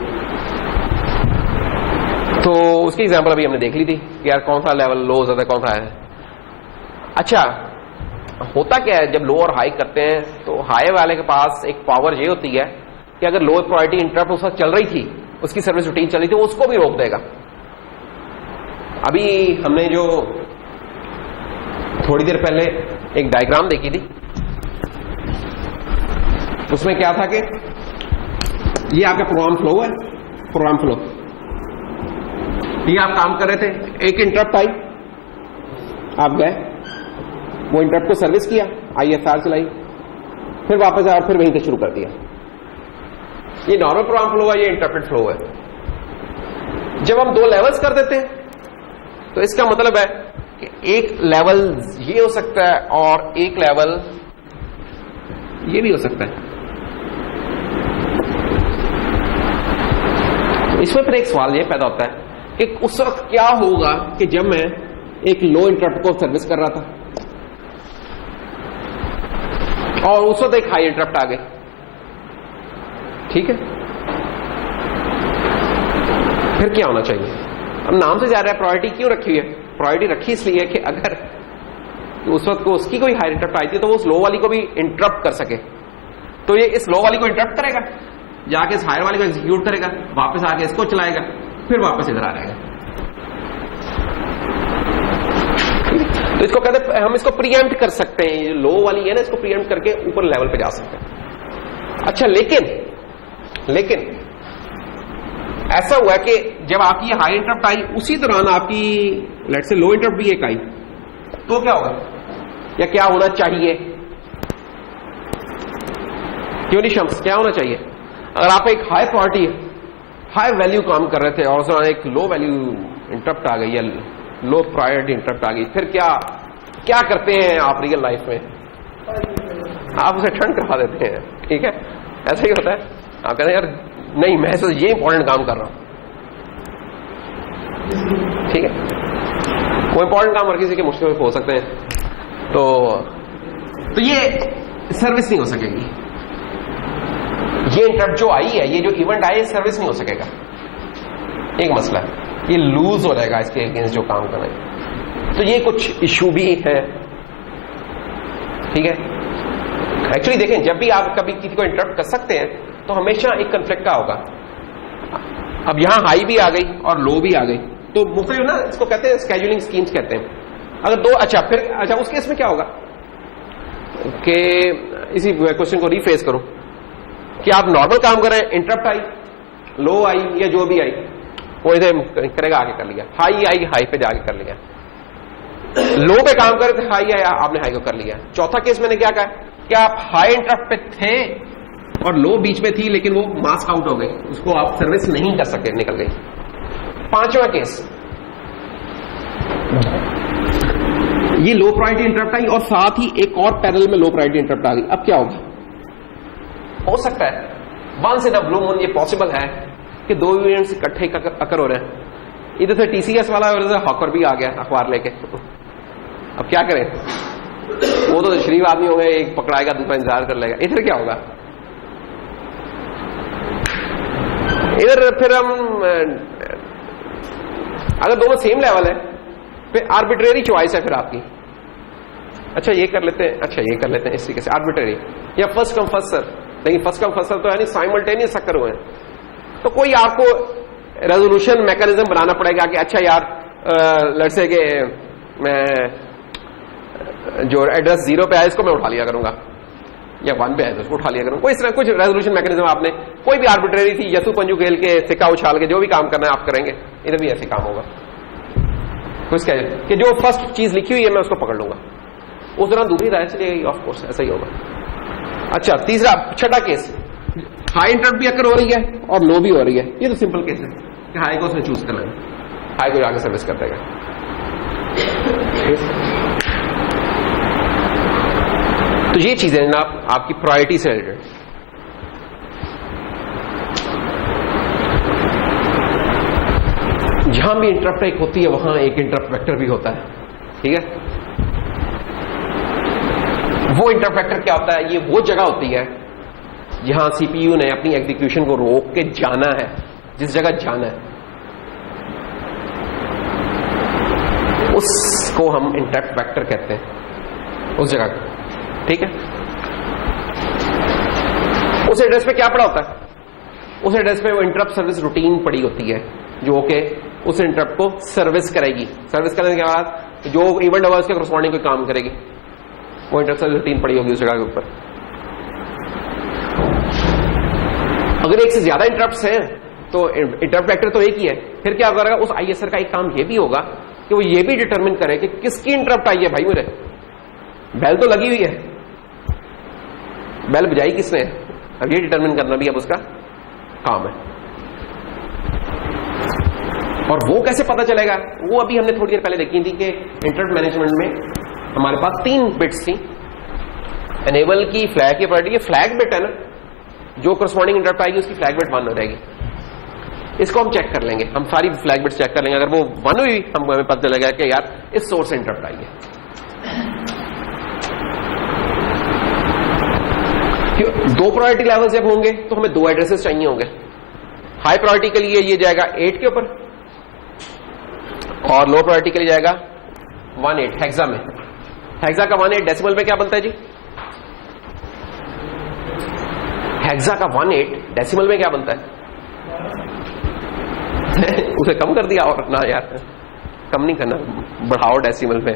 तो उसकी एग्जांपल अभी हमने देख ली थी कि यार कौन सा लेवल लो ज्यादा, कौन सा है। अच्छा, होता क्या है जब लो और हाई करते हैं, तो हाई वाले के पास एक पावर ये होती है कि अगर लो प्रायोरिटी इंटरप्ट उस वक्त चल रही थी, उसकी सर्विस रूटीन चल रही थी, वो उसको भी रोक देगा। अभी हमने जो थोड़ी देर पहले एक डायग्राम देखी थी, उसमें क्या था कि ये आपका प्रोग्राम फ्लो है, प्रोग्राम फ्लो, ये आप काम कर रहे थे, एक इंटरप्ट आई, आप गए, वो इंटरप्ट को सर्विस किया, ISR चलाई, फिर वापस आया और फिर वहीं से शुरू कर दिया। ये नॉर्मल प्रोग्राम फ्लो है, ये इंटरप्टेड फ्लो है। जब हम 2 लेवल्स कर देते हैं तो इसका मतलब है कि एक लेवल ये हो सकता है और एक लेवल ये भी हो सकता है। तो इसमें फिर एक सवाल ये पैदा होता है कि उस वक्त क्या होगा कि जब मैं एक लो इंटरप्ट को सर्विस कर रहा था और उस वक्त एक हाई इंटरप्ट आ गई, ठीक है, फिर क्या होना चाहिए? अब नाम से जा रहा है प्रायोरिटी क्यों रखी हुई है? प्रायोरिटी रखी इसलिए है कि अगर उस वक्त को उसकी कोई हाई इंटरप्ट आई थी तो वो उस लो वाली को भी इंटरप्ट कर सके। तो ये इस लो वाली को इंटरप्ट करेगा, जाके इस हायर वाली को एग्जीक्यूट करेगा, वापस आके इसको चलाएगा, फिर वापस इधर आ जाएगा। तो इसको कहते हैं, हम इसको प्रीएम्प्ट कर सकते हैं। ये लो वाली है ना, इसको प्रीएम्प्ट करके ऊपर लेवल पे जा सकते हैं। अच्छा, लेकिन ऐसा हुआ कि जब आपकी हाई इंटरप्ट आई, उसी दौरान आपकी लेट से लो इंटरप्ट भी एक आई, तो क्या होगा या क्या होना चाहिए? क्यों नहीं शम्स, क्या होना चाहिए? अगर आप एक हाई प्रायोरिटी, हाई वैल्यू काम कर रहे थे और उसमें एक लो वैल्यू इंटरप्ट आ गई या लो प्रायोरिटी इंटरप्ट आ गई, फिर क्या करते हैं आप रियल लाइफ में? आप उसे ठंड करवा देते हैं, ठीक है, ऐसा ही होता है। आप कहते हैं यार नहीं, मैं तो ये इंपॉर्टेंट काम कर रहा हूं, ठीक है, कोई इंपॉर्टेंट काम हर किसी के मुश्किल हो सकते हैं, तो ये सर्विस नहीं हो सकेगी। ये इंटरप्ट जो आई है, ये जो इवेंट आई है, सर्विस नहीं हो सकेगा। एक मसला है, ये लूज हो जाएगा इसके अगेंस्ट जो काम कर रहे हैं। तो ये कुछ इशू भी है ठीक है। एक्चुअली देखें, जब भी आप कभी किसी को इंटरप्ट कर सकते हैं तो हमेशा एक कन्फ्लिक्ट का होगा। अब यहां हाई भी आ गई और लो भी आ गई, तो मुख्तलिफ ना, इसको कहते हैं स्केड्यूलिंग स्कीम्स कहते हैं। अगर दो, अच्छा उस केस में क्या होगा कि इसी क्वेश्चन को रीफेस करूं कि आप नॉर्मल काम कर रहे हैं, इंटरप्ट आई, लो आई या जो भी आई, वो इधर करेगा, आगे कर लिया, हाई आई, हाई पे जाके कर लिया, लो पे काम कर रहे थे, हाई आया, आपने हाई को कर लिया। चौथा केस मैंने क्या कहा कि आप हाई इंटरप्ट पे थे और लो बीच में थी, लेकिन वो मास्क आउट हो गई, उसको आप सर्विस नहीं कर सके, निकल गई। पांचवा केस, ये लो प्रायोरिटी इंटरप्ट आई और साथ ही एक और पैरेलल में लो प्रायोरिटी इंटरप्ट आ गई। अब क्या होगा? हो सकता है once in a blue moon ये पॉसिबल है कि दो इवेंट्स इकट्ठे अकर हो रहे हैं। इधर से टीसीएस वाला और इधर हॉकर भी आ गया अखबार लेके। अब क्या करें? वो तो शरीफ आदमी हो गए, एक पकड़ाएगा दूसरा इंतजार कर लेगा। इधर क्या होगा? इधर फिर हम अगर दोनों सेम लेवल है फिर आर्बिट्रेरी चॉइस है फिर आपकी। अच्छा ये कर लेते हैं, अच्छा ये कर लेते हैं, इस तरीके से आर्बिट्रेरी या फर्स्ट कम फर्स्ट सर्व। लेकिन फर्स्ट कम फर्स्ट सर्व तो यानी साइमल्टेनियस चक्कर हुए हैं, तो कोई आपको रेजोल्यूशन मैकेनिज्म बनाना पड़ेगा कि अच्छा यार लड़से के मैं जो एड्रेस 0 पे आया इसको मैं उठा लिया करूंगा, या 1 पे आया तो उसको उठा लिया करूंगा। कोई इस तरह कुछ रेजोल्यूशन मैकेनिज्म आपने, कोई भी आर्बिट्रेरी थी, यसु पंजू खेल के, सिक्का उछाल के, जो भी काम करना है आप करेंगे। इधर भी ऐसे काम होगा कुछ कहे कि जो फर्स्ट चीज लिखी हुई है मैं उसको पकड़ लूंगा, उस दौरान दूसरी राय चली गई, ऑफ कोर्स ऐसा ही होगा। अच्छा तीसरा, छठा केस, हाई इंटरप्ट भी अकर हो रही है और लो भी हो रही है। ये तो सिंपल केस है कि हाई को उसने चूज करना है, हाई को जाकर सर्विस कर देगा। तो ये चीजें जनाब आपकी प्रायोरिटी से रिलेटेड। जहां भी इंटरप्ट एक होती है वहां एक इंटरप्ट वेक्टर भी होता है, ठीक है। वो इंटरप्ट वेक्टर क्या होता है? ये वो जगह होती है जहां सीपीयू ने अपनी एग्जीक्यूशन को रोक के जाना है, जिस जगह जाना है उसको हम इंटरप्ट वेक्टर कहते हैं, उस जगह को, ठीक है। उस एड्रेस पे क्या पड़ा होता है? उस एड्रेस पे वो इंटरप्ट सर्विस रूटीन पड़ी होती है जो कि उस इंटरप्ट को सर्विस करेगी। सर्विस करने के बाद जो इवेंट होगा उसके करस्पॉन्डिंग कोई काम करेगी, वो इंटरप्ट सर्विस रूटीन पड़ी होगी उस जगह के ऊपर। अगर एक से ज्यादा इंटरप्ट्स हैं तो इंटरप्ट वेक्टर तो एक ही है। फिर क्या होगा? उस आईएसआर का एक काम ये भी होगा कि वो ये भी डिटरमिन करे कि किसकी इंटरप्ट आई है। भाई मेरे बेल तो लगी हुई है, बेल बजाई किसने? अब ये डिटरमिन करना भी अब उसका काम है। और वो कैसे पता चलेगा? वो अभी हमने थोड़ी देर पहले देखी थी कि इंटरप्ट मैनेजमेंट में हमारे पास 3 बिट्स थी। एनेबल की फ्लैग की प्रॉपर्टी, ये फ्लैग बिट है ना, जो करस्पॉन्डिंग इंटरप्ट आएगी उसकी फ्लैग बिट 1 हो जाएगी। इसको हम चेक कर लेंगे, हम सारी फ्लैग बिट्स चेक कर लेंगे। अगर वो 1 हुई हमें पता चलेगा कि यार इस सोर्स से इंटरप्ट आई है। दो प्रायोरिटी लेवल जब होंगे तो हमें 2 एड्रेसेस चाहिए होंगे। हाई प्रायोरिटी के लिए ये जाएगा 8 के ऊपर और लो प्रायोरिटी के लिए जाएगा 18 हेक्सा में। हेक्सा का 18 डेसिमल में क्या बनता है जी? हेक्सा का 18 डेसिमल में क्या बनता है? उसे कम कर दिया और ना यार, कम नहीं करना, बढ़ाओ डेसिमल में।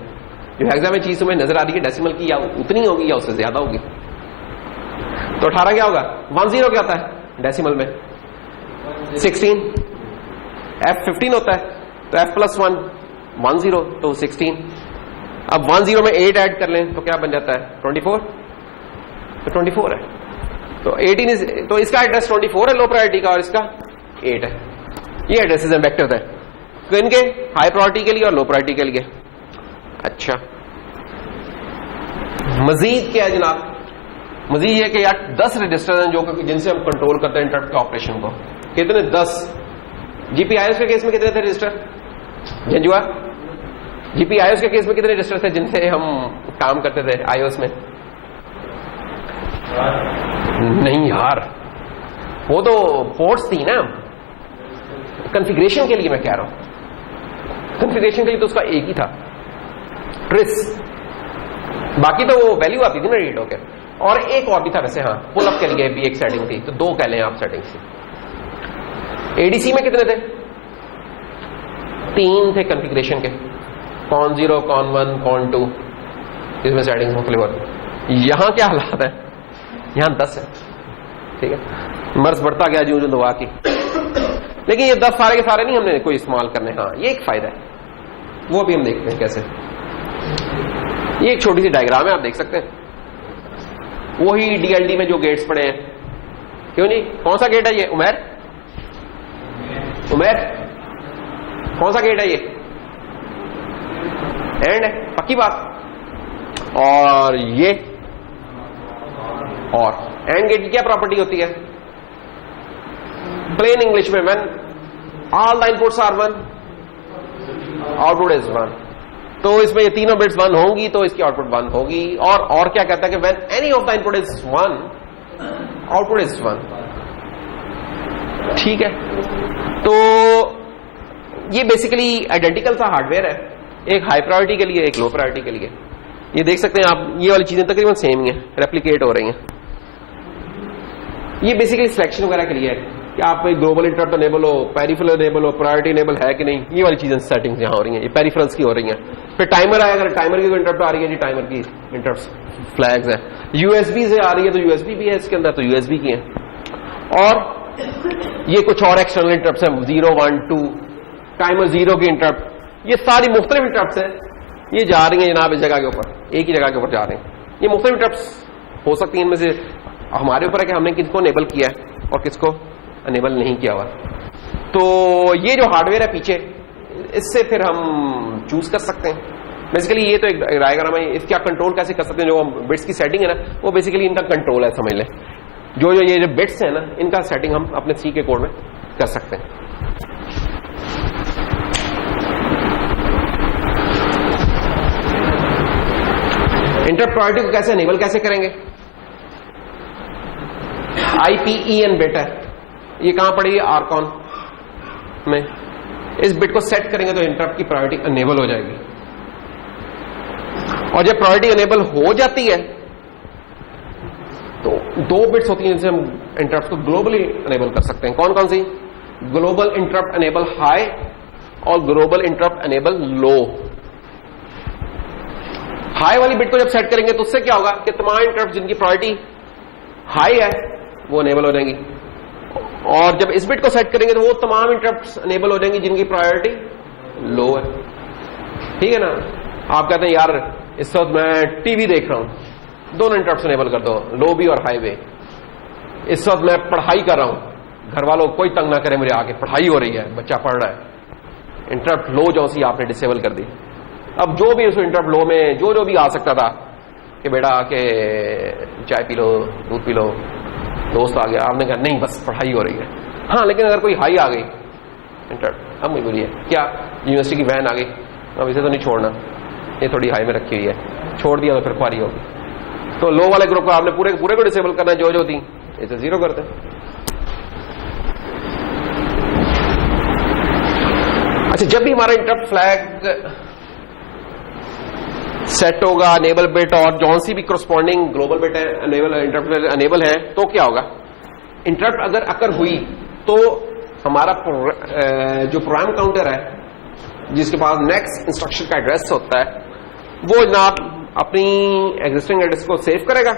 जो हेक्सा में चीज तुम्हें नजर आ रही है डेसिमल की, या उतनी होगी या उससे ज्यादा होगी। तो 18 क्या होगा? 10 क्या होता है डेसिमल में? 16। F15 होता है तो F + 1 10 तो 16। अब 10 में 8 ऐड कर लें तो क्या बन जाता है? 24। तो 24 है, तो 18 तो इसका एड्रेस 24 है लो प्रायोरिटी का और इसका 8 है। ये एड्रेसेस हैं वेक्टर है तो इनके हाई प्रायोरिटी के लिए और लो प्रायोरिटी के लिए। अच्छा मजीद क्या है जनाब? मजीद ये कि यार 10 रजिस्टर हैं जो जिनसे हम कंट्रोल करते हैं इंटरप्ट के ऑपरेशन को। कितने? 10। जीपीआईओएस के केस में कितने थे रजिस्टर? जंजुआ जीपीआईओएस के केस में कितने रजिस्टर थे जिनसे हम काम करते थे आईओएस में? नहीं यार, वो तो पोर्ट्स थी ना। कॉन्फ़िगरेशन के लिए मैं कह रहा हूं, कॉन्फ़िगरेशन के लिए तो उसका एक ही था, ट्रिस। बाकी तो वो वैल्यू आती थी ना रीड होकर। और एक और भी था वैसे, हाँ, पुल अप के लिए भी एक सेटिंग थी, तो 2 कह लें आप सेटिंग से। एडीसी में कितने थे? 3 थे कॉन्फ़िगरेशन के, कॉन 0, कॉन 1, कॉन 2, इसमें सेटिंग्स मुख्तलिफ होती। यहां क्या हालात है? यहां 10 है, ठीक है। मर्ज बढ़ता गया जो दवा की, लेकिन ये 10 सारे के सारे नहीं हमने कोई इस्तेमाल करने। हाँ, ये एक फायदा है, वो भी हम देखते हैं कैसे। ये एक छोटी सी डायग्राम है, आप देख सकते हैं। वही डीएलडी में जो गेट्स पड़े हैं, क्यों नहीं? कौन सा गेट है ये? उमैर, कौन सा गेट है ये? एंड है, पक्की बात। और ये और एंड गेट की क्या प्रॉपर्टी होती है? प्लेन इंग्लिश में, when all the inputs are 1, output is 1। तो इसमें ये तीनों बिट्स 1 होंगी तो इसकी आउटपुट 1 होगी। और क्या कहता है कि when any of the input is 1, output is 1। ठीक है, तो ये बेसिकली आइडेंटिकल सा हार्डवेयर है, एक हाई प्रायोरिटी के लिए, एक लो प्रायोरिटी के लिए। ये देख सकते हैं आप, ये वाली चीजें तकरीबन सेम ही है, रेप्लिकेट हो रही हैं। ये बेसिकली सिलेक्शन वगैरह के लिए है कि आप ग्लोबल इंटरप्ट इनेबल हो, पेरिफेरल इनेबल हो, प्रायोरिटी इनेबल है कि नहीं, ये वाली चीजें सेटिंग्स यहां हो रही हैं, ये पेरिफेरल्स की हो रही हैं। फिर टाइमर आया, अगर टाइमर की कोई इंटरप्ट आ रही है जी, टाइमर की इंटरप्ट फ्लैग्स है। यूएसबी से आ रही है तो यूएसबी भी है इसके अंदर, तो यूएसबी की है। और ये कुछ और एक्सटर्नल इंटरप्ट है, 0, 1, 2, टाइमर 0 की इंटरप्ट, ये सारी मुख्तलिफ इंटरप्ट है, ये जा रही है जनाब इस जगह के ऊपर, एक ही जगह के ऊपर जा रहे हैं। ये मुख्तलिफ इंटरप्ट हो सकती है, इनमें से हमारे ऊपर है कि हमने किसको इनेबल किया है और किसको इनेबल नहीं किया हुआ। तो ये जो हार्डवेयर है पीछे, इससे फिर हम चूज कर सकते हैं। बेसिकली ये तो एक डायग्राम है, इसका कंट्रोल कैसे कर सकते हैं। जो बिट्स की सेटिंग है ना, वो बेसिकली इनका कंट्रोल है, समझ लें। जो ये जो बिट्स है ना, इनका सेटिंग हम अपने सी के कोड में कर सकते हैं। इंटरप्ट प्रायोरिटी को कैसे इनेबल कैसे करेंगे? IPEN बिट है, ये कहां पड़ी है? आरकॉन में। इस बिट को सेट करेंगे तो इंटरप्ट की प्रायोरिटी इनेबल हो जाएगी। और जब प्रायोरिटी इनेबल हो जाती है तो 2 बिट्स होती हैं जिनसे हम इंटरप्ट को ग्लोबली इनेबल कर सकते हैं। कौन कौन सी? ग्लोबल इंटरप्ट इनेबल हाई और ग्लोबल इंटरप्ट इनेबल लो। हाई वाली बिट को जब सेट करेंगे तो उससे क्या होगा कि तमाम इंटरप्ट जिनकी प्रायोरिटी हाई है वो इनेबल हो जाएंगी। और जब इस बिट को सेट करेंगे तो वो तमाम इंटरप्ट्स इनेबल हो जाएंगी जिनकी प्रायोरिटी लो है। ठीक है ना? आप कहते हैं यार इस वक्त मैं टीवी देख रहा हूं, दोनों इंटरप्ट्स इनेबल कर दो, लो भी और हाई भी। इस वक्त मैं पढ़ाई कर रहा हूं, घर वालों कोई तंग ना करे मुझे, आगे पढ़ाई हो रही है, बच्चा पढ़ रहा है, इंटरप्ट लो जो सी आपने डिसेबल कर दी। अब जो भी उस इंटरप्ट लो में जो भी आ सकता था कि बेटा आके चाय पी लो, दूध पी लो, दोस्त आ गया, आपने कहा नहीं बस पढ़ाई हो रही है। हाँ, लेकिन अगर कोई हाई आ गई इंटरप्ट, अब मजबूरी है क्या? यूनिवर्सिटी की वैन आ गई, अब इसे तो नहीं छोड़ना, ये थोड़ी हाई में रखी हुई है, छोड़ दिया तो फिर ख्वारी होगी। तो लो वाले ग्रुप को आपने पूरे पूरे को डिसेबल करना है, जो थी इसे 0 करते। अच्छा, जब भी हमारा इंटरप्ट फ्लैग सेट होगा, अनेबल बिट और जौन सी भी करस्पॉन्डिंग ग्लोबल बिट है इंटरप्ट अनेबल है, तो क्या होगा? इंटरप्ट अगर अकर हुई तो हमारा जो प्रोग्राम काउंटर है जिसके पास नेक्स्ट इंस्ट्रक्शन का एड्रेस होता है, वो जनाब अपनी एग्जिस्टिंग एड्रेस को सेव करेगा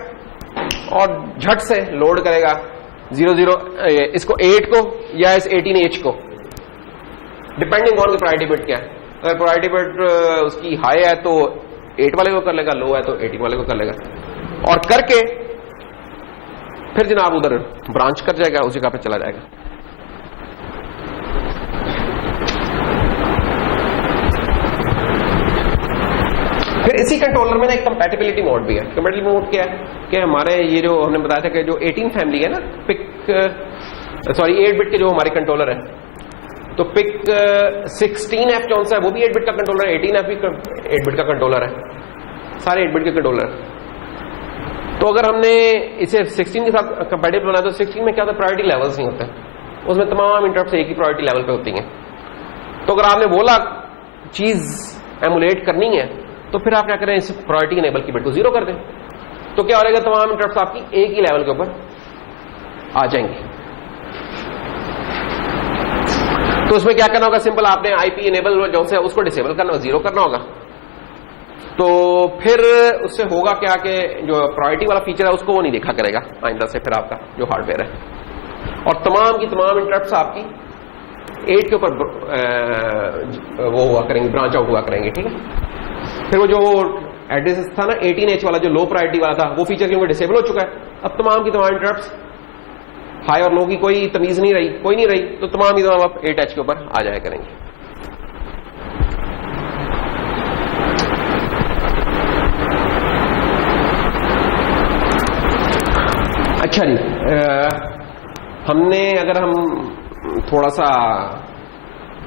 और झट से लोड करेगा 00 इसको 8 को या इस 18H को, डिपेंडिंग ऑन प्रायोरिटी बिट क्या है। अगर प्रायोरिटी बिट उसकी हाई है तो 8 वाले को कर लेगा, लो है तो 18 वाले को कर लेगा, और करके फिर जनाब उधर ब्रांच कर जाएगा, उस जगह पे चला जाएगा। फिर इसी कंट्रोलर में ना एक कंपैटिबिलिटी मोड भी है। कंपैटिबिलिटी मोड क्या है कि हमारे ये जो हमने बताया था कि जो 18 फैमिली है ना, पिक 8 बिट के जो हमारे कंट्रोलर है, तो पिक 16F कौन सा है, वो भी 8 बिट का कंट्रोलर है, 18F भी 8 बिट का कंट्रोलर है, सारे 8 बिट के कंट्रोलर। तो अगर हमने इसे 16 के साथ कंपैटिबल बनाया तो 16 में क्या होता है, प्रायोरिटी लेवल्स नहीं होते, उसमें तमाम इंटरप्ट एक ही प्रायोरिटी लेवल पे होती हैं। तो अगर आपने बोला चीज एमुलेट करनी है तो फिर आप क्या करें, इस प्रायोरिटी इनेबल की बिट को 0 कर दें, तो क्या हो जाएगा, तमाम इंटरप्ट्स आपकी एक ही लेवल के ऊपर आ जाएंगे। तो उसमें क्या करना होगा, सिंपल आपने आईपी इनेबल जो है उसको डिसेबल करना, 0 करना होगा। तो फिर उससे होगा क्या कि जो प्रायोरिटी वाला फीचर है उसको वो नहीं देखा करेगा आइंदा से फिर आपका जो हार्डवेयर है, और तमाम की तमाम इंटरप्ट्स आपकी 8 के ऊपर वो हुआ करेंगे, ब्रांच आउट हुआ करेंगे, ठीक है। फिर वो जो एड्रेस था ना 18H वाला, जो लो प्रायोरिटी वाला था, वो फीचर क्योंकि डिसेबल हो चुका है। अब तमाम की तमाम इंटरप्ट्स हाई और लो की कोई तमीज नहीं रही, कोई नहीं रही, तो तमाम की तमाम आप 8H के ऊपर आ जाया करेंगे। अच्छा जी, हमने अगर हम थोड़ा सा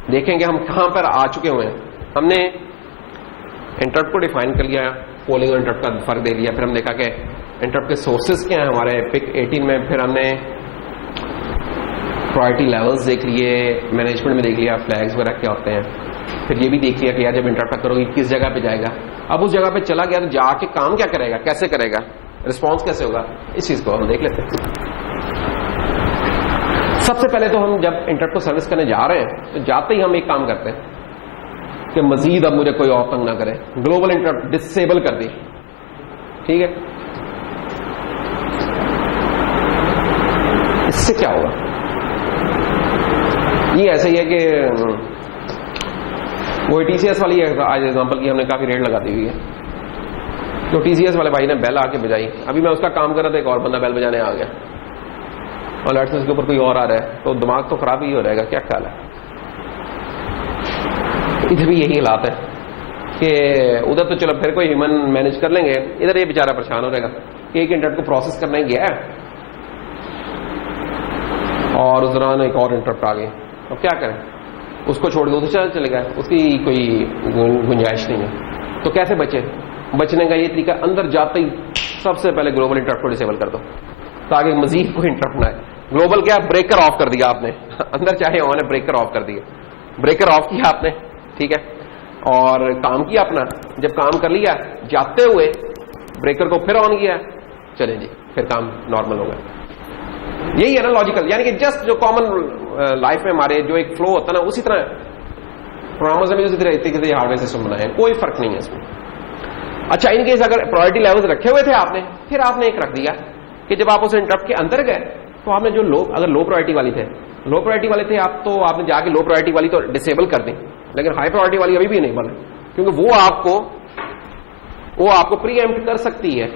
देखेंगे हम कहां पर आ चुके हुए हैं। हमने इंटरप्ट को डिफाइन कर लिया, पोलिंग और इंटरप्ट का फर्क दे दिया, फिर हम देखा कि इंटरप्ट के सोर्सेज क्या हैं हमारे पिक 18 में, फिर हमने प्रायोरिटी लेवल्स देख लिए, मैनेजमेंट में देख लिया फ्लैग्स वगैरह क्या होते हैं, फिर ये भी देख लिया कि यार जब इंटरप्ट करोगे किस जगह पे जाएगा। अब उस जगह पे चला गया तो जाके काम क्या करेगा, कैसे करेगा, रिस्पॉन्स कैसे होगा, इस चीज को हम देख लेते हैं। सबसे पहले तो हम जब इंटरप्ट को सर्विस करने जा रहे हैं तो जाते ही हम एक काम करते हैं कि मजीद अब मुझे कोई और तंग ना करे, ग्लोबल इंटरप्ट डिसेबल कर दी, ठीक है। इससे क्या होगा, ये ऐसा ही है कि वो टीसीएस वाली आज एग्जांपल की हमने काफी रेट लगा दी हुई है। तो टीसीएस वाले भाई ने बेल आके बजाई, अभी मैं उसका काम कर रहा था, एक और बंदा बेल बजाने आ गया और लड़से उसके ऊपर कोई और आ रहा है, तो दिमाग तो खराब ही हो जाएगा। क्या ख्याल है, इधर भी यही हालात है कि उधर तो चलो फिर कोई ह्यूमन मैनेज कर लेंगे, इधर ये बेचारा परेशान हो जाएगा कि एक इंटरप्ट को प्रोसेस करने गया है और उस दौरान एक और इंटरप्ट आ गई, अब क्या करें, उसको छोड़ के उधर चले गए, उसकी कोई गुंजाइश नहीं है। तो कैसे बचने का ये तरीका, अंदर जाते ही सबसे पहले ग्लोबल इंटरप्ट को डिसेबल कर दो ताकि मजीद कोई इंटरप्ट ना आए। ग्लोबल क्या, ब्रेकर ऑफ कर दिया आपने, अंदर चाहे ऑन है, ब्रेकर ऑफ कर दिया, ब्रेकर ऑफ किया आपने, ठीक है, और काम किया अपना। जब काम कर लिया जाते हुए ब्रेकर को फिर ऑन किया, चले जी फिर काम नॉर्मल होगा। यही है ना लॉजिकल, यानी कि जस्ट जो कॉमन लाइफ में हमारे जो एक फ्लो होता है ना, उसी तरह प्रोग्रामर्स ने भी उसी तरह हार्डवेयर सिस्टम बनाए हैं, कोई फर्क नहीं है इसमें। अच्छा, इन केस अगर प्रायोरिटी लेवल्स रखे हुए थे आपने, फिर आपने एक रख दिया कि जब आप उस इंटरप्ट के अंदर गए तो आपने जो अगर लो प्रायोरिटी वाली थे, लो प्रायोरिटी वाले थे आप, तो आपने जाके लो प्रायोरिटी वाली तो डिसेबल कर दी, लेकिन हाई प्रायोरिटी वाली अभी भी इनेबल है, क्योंकि वो आपको प्री एम्प्ट कर सकती है,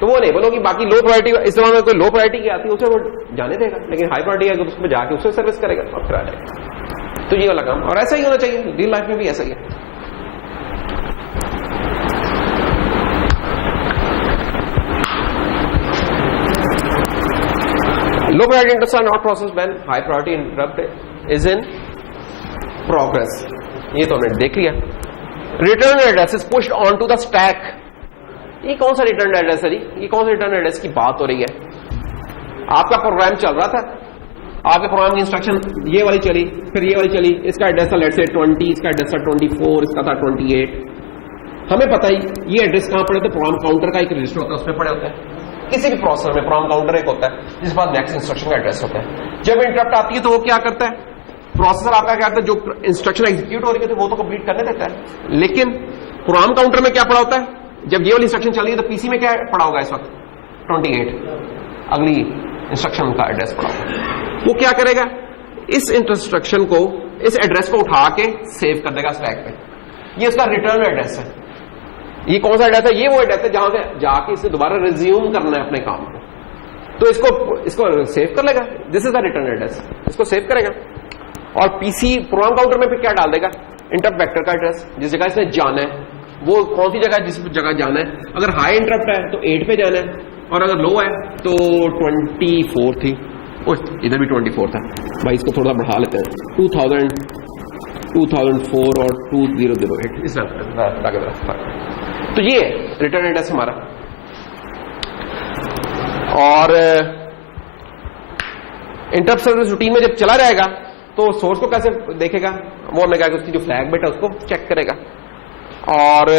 तो वो इनेबल होगी। बाकी लो प्रायोरिटी, इस जमाने में कोई लो प्रायोरिटी की आती है उसे वो जाने देगा, लेकिन हाई प्रायोरिटी है तो उसमें जाके उससे सर्विस करेगा और फिर आ जाएगा। तो ये वाला काम, और ऐसा ही होना चाहिए, रियल लाइफ में भी ऐसा ही है। Low priority interrupts are not processed when high priority interrupt is in progress. ये तो हमने देख लिया। Return address is pushed onto the stack. ये कौन सा रिटर्न एड्रेस है जी, ये कौन सा रिटर्न एड्रेस की बात हो रही है। आपका प्रोग्राम चल रहा था, आपके प्रोग्राम की इंस्ट्रक्शन ये वाली चली, फिर ये वाली चली, इसका एड्रेस था लेट्स से 20, इसका एड्रेस था 24, इसका था 28। हमें पता ही ये एड्रेस कहां पड़े होते, प्रोग्राम काउंटर का एक रजिस्टर होता है उसमें पड़े होते हैं। किसी भी प्रोसेसर में प्रोग्राम काउंटर एक होता है जिसके बाद नेक्स्ट इंस्ट्रक्शन का एड्रेस होता है। जब इंटरप्ट आती है तो वो क्या करता है, प्रोसेसर आपका क्या करता है, जो इंस्ट्रक्शन एग्जीक्यूट हो रही है वो तो कंप्लीट करने देता है, लेकिन प्रोग्राम काउंटर में क्या पड़ा होता है, जब ये वाली इंस्ट्रक्शन चल रही है तो पीसी में क्या पड़ा होगा इस वक्त 28, अगली इंस्ट्रक्शन का एड्रेस पड़ा होगा। वो क्या करेगा, इस इंस्ट्रक्शन को, इस एड्रेस को उठा के सेव कर देगा स्टैक पे। ये उसका रिटर्न एड्रेस है। ये कौन सा एड्रेस है, ये वो एड्रेस है जहां से जाके इसे दोबारा रिज्यूम करना है अपने काम को, तो इसको सेव कर लेगा, this is the return address, इसको सेव करेगा। और पीसी प्रोग्राम काउंटर में फिर क्या डाल देगा, इंटरप्ट वेक्टर का एड्रेस, जिस जगह इसने जाना है वो कौन सी जगह, जिस जगह जाना है। अगर हाई इंटरप्ट है तो 8 पे जाना है, और अगर लो है तो 24 थी, इधर भी 24 था भाई, इसको थोड़ा बढ़ा लेते हैं, 2004 और 2008 इस तरह। तो ये रिटर्न एड्रेस हमारा। और इंटरप्ट सर्विस रूटीन में जब चला जाएगा तो सोर्स को कैसे देखेगा, वो हमने कहा कि उसकी जो फ्लैग बिट है उसको चेक करेगा। और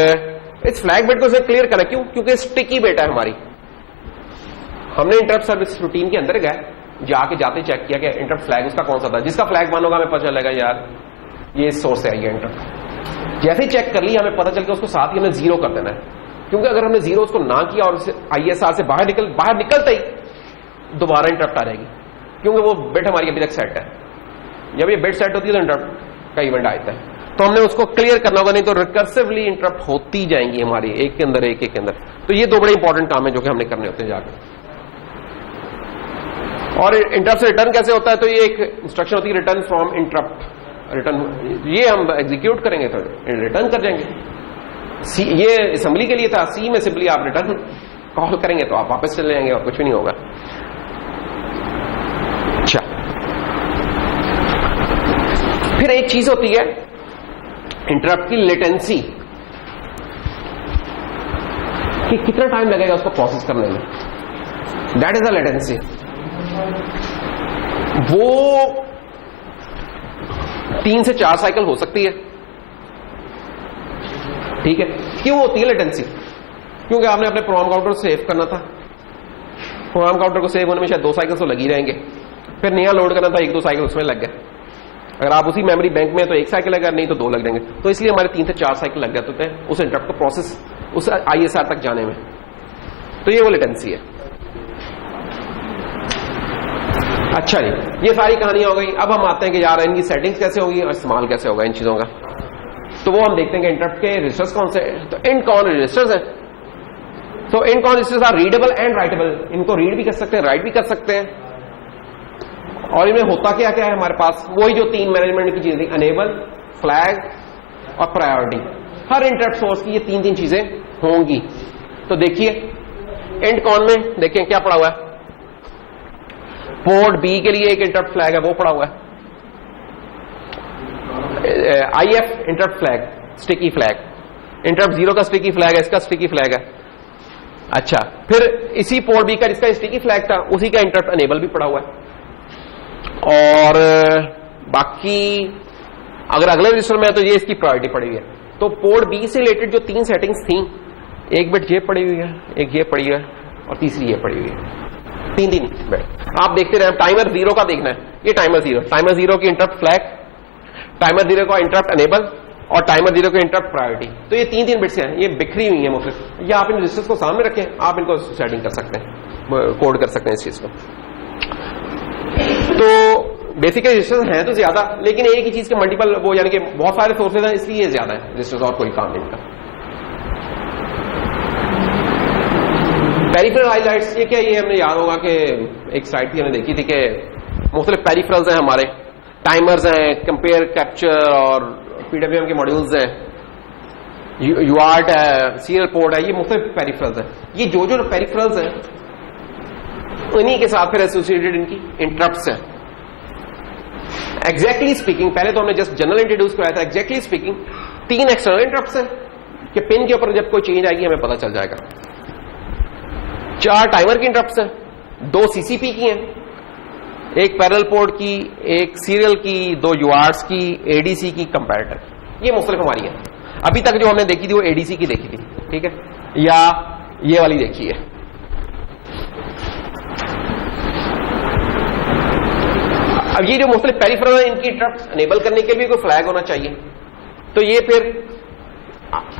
इस फ्लैग बिट को से क्लियर करें, क्यों? क्योंकि स्टिकी बिट है हमारी। हमने इंटरप्ट सर्विस रूटीन के अंदर गए, जाके जाते चेक किया कि इंटरप्ट फ्लैग उसका कौन सा था। जिसका फ्लैग 1 होगा हमें पता चलेगा यार ये इस सोर्स से आई है इंटरप्ट। जैसे ही चेक कर लिया हमें पता चल गया उसको साथ ही हमें 0 कर देना है, क्योंकि अगर हमने 0 उसको ना किया और ISR से बाहर निकलते ही दोबारा इंटरप्ट आ जाएगी, क्योंकि वो बिट हमारी अभी तक सेट है। जब ये बिट सेट होती है तो इंटरप्ट का इवेंट आता है, तो हमने उसको क्लियर करना होगा, नहीं तो रिकर्सिवली इंटरप्ट होती जाएंगी हमारी एक के अंदर एक के अंदर। तो ये 2 बड़े इंपॉर्टेंट काम है जो कि हमने करने होते हैं जाकर। और इंटरप्ट से रिटर्न कैसे होता है? तो ये एक इंस्ट्रक्शन होती है रिटर्न फ्रॉम इंटरप्ट, रिटर्न ये हम एग्जीक्यूट करेंगे तो रिटर्न कर जाएंगे। ये असेंबली के लिए था, सी में सिंपली आप रिटर्न कॉल करेंगे तो आप वापस चले जाएंगे और कुछ भी नहीं होगा। अच्छा, फिर एक चीज होती है इंटरप्ट की लेटेंसी, कि कितना टाइम लगेगा उसको प्रोसेस करने में, दैट इज द लेटेंसी। वो 3 से 4 साइकिल हो सकती है, ठीक है। क्यों होती है लेटेंसी? क्योंकि आपने अपने प्रोग्राम काउंटर को सेव करना था, प्रोग्राम काउंटर को सेव होने में शायद 2 साइकिल तो लगी रहेंगे, फिर नया लोड करना था, 1-2 साइकिल उसमें लग गए। अगर आप उसी मेमोरी बैंक में तो 1 साइकिल लगेगा, नहीं तो 2 लग जाएंगे। तो इसलिए हमारे 3 से 4 साइकिल लग जाते थे उस इंटरप्ट को प्रोसेस उस ISR तक जाने में। तो ये वो लेटेंसी है। अच्छा जी, ये सारी कहानियां हो गई। अब हम आते हैं कि यार इनकी सेटिंग्स कैसे होगी और इस्तेमाल कैसे होगा इन चीजों का। तो वो हम देखते हैं कि इंटरप्ट के रजिस्टर्स कौन से हैं। तो इन कौन रजिस्टर्स हैं? तो इन कौन registers are readable and writable. इनको रीड भी कर सकते हैं, राइट भी कर सकते हैं। और इनमें होता क्या क्या है हमारे पास? वही जो 3 मैनेजमेंट की चीजें, अनेबल, फ्लैग और प्रायोरिटी। हर इंटरप्ट सोर्स की ये 3 चीजें होंगी। तो देखिए एंड कॉन में देखिए क्या पड़ा हुआ है। पोर्ट बी के लिए एक इंटरप्ट फ्लैग है, वो पड़ा हुआ है। IF interrupt flag, sticky flag. Interrupt 0 का स्टिकी फ्लैग है, इसका स्टिकी फ्लैग है। अच्छा, फिर इसी पोर्ट बी का जिसका स्टिकी फ्लैग था उसी का इंटरप्ट अनेबल भी पड़ा हुआ है। और बाकी अगर अगले रजिस्टर में है तो ये इसकी प्रायोरिटी पड़ी हुई है। तो पोर्ट बी से रिलेटेड जो 3 सेटिंग्स थी, एक बिट ये पड़ी हुई है, एक ये पड़ी है और तीसरी ये पड़ी हुई है। 3 बिट आप देखते रहे। टाइमर 0 का देखना है, ये टाइमर 0 की इंटरप्ट फ्लैग, टाइमर 0 का इंटरप्ट अनेबल और टाइमर 0 का इंटरप्ट प्रायोरिटी। तो ये 3 बिट्स हैं, ये बिखरी हुई है मुख्तलिफ। या आप इन रजिस्टर्स को सामने रखें, आप इनको सेटिंग कर सकते हैं, कोड कर सकते हैं इस चीज को। तो बेसिकली रजिस्टर्स हैं तो ज्यादा, लेकिन एक ही चीज के मल्टीपल वो यानी कि बहुत सारे सोर्सेज हैं, इसलिए ज्यादा है रजिस्टर्स, और कोई काम नहीं इनका। पेरिफेरल हाइलाइट्स, ये क्या? ये हमने याद होगा कि एक साइट थी हमने देखी थी कि मुख्तलिफ पेरिफेरल्स हैं हमारे, टाइमर्स हैं, कंपेयर, कैप्चर और PWM के मॉड्यूल्स हैं, UART है, सीरियल पोर्ट है, ये मुख्तलिफ पेरिफेरल्स हैं। ये जो पेरिफेरल्स हैं उन्हीं के साथ फिर एसोसिएटेड इनकी इंटरप्ट्स हैं। एग्जैक्टली स्पीकिंग, पहले तो हमने जस्ट जनरल इंट्रोड्यूस कराया था। एग्जैक्टली स्पीकिंग 3 एक्सटर्नल इंटरप्ट्स हैं कि पिन के ऊपर जब कोई चेंज आएगी हमें पता चल जाएगा। 4 टाइमर की इंटरप्ट्स हैं, 2 CCP की हैं, एक पैरेलल पोर्ट की, एक सीरियल की, 2 UARTs की, ADC की, कंपैरेटर। ये मुख्तलिफ हमारी है। अभी तक जो हमने देखी थी वो ADC की देखी थी, ठीक है, या ये वाली देखी है। अब ये जो मुख्तलिफ पेरिफेरल है इनकी इंटरप्ट अनेबल करने के लिए कोई फ्लैग होना चाहिए। तो ये फिर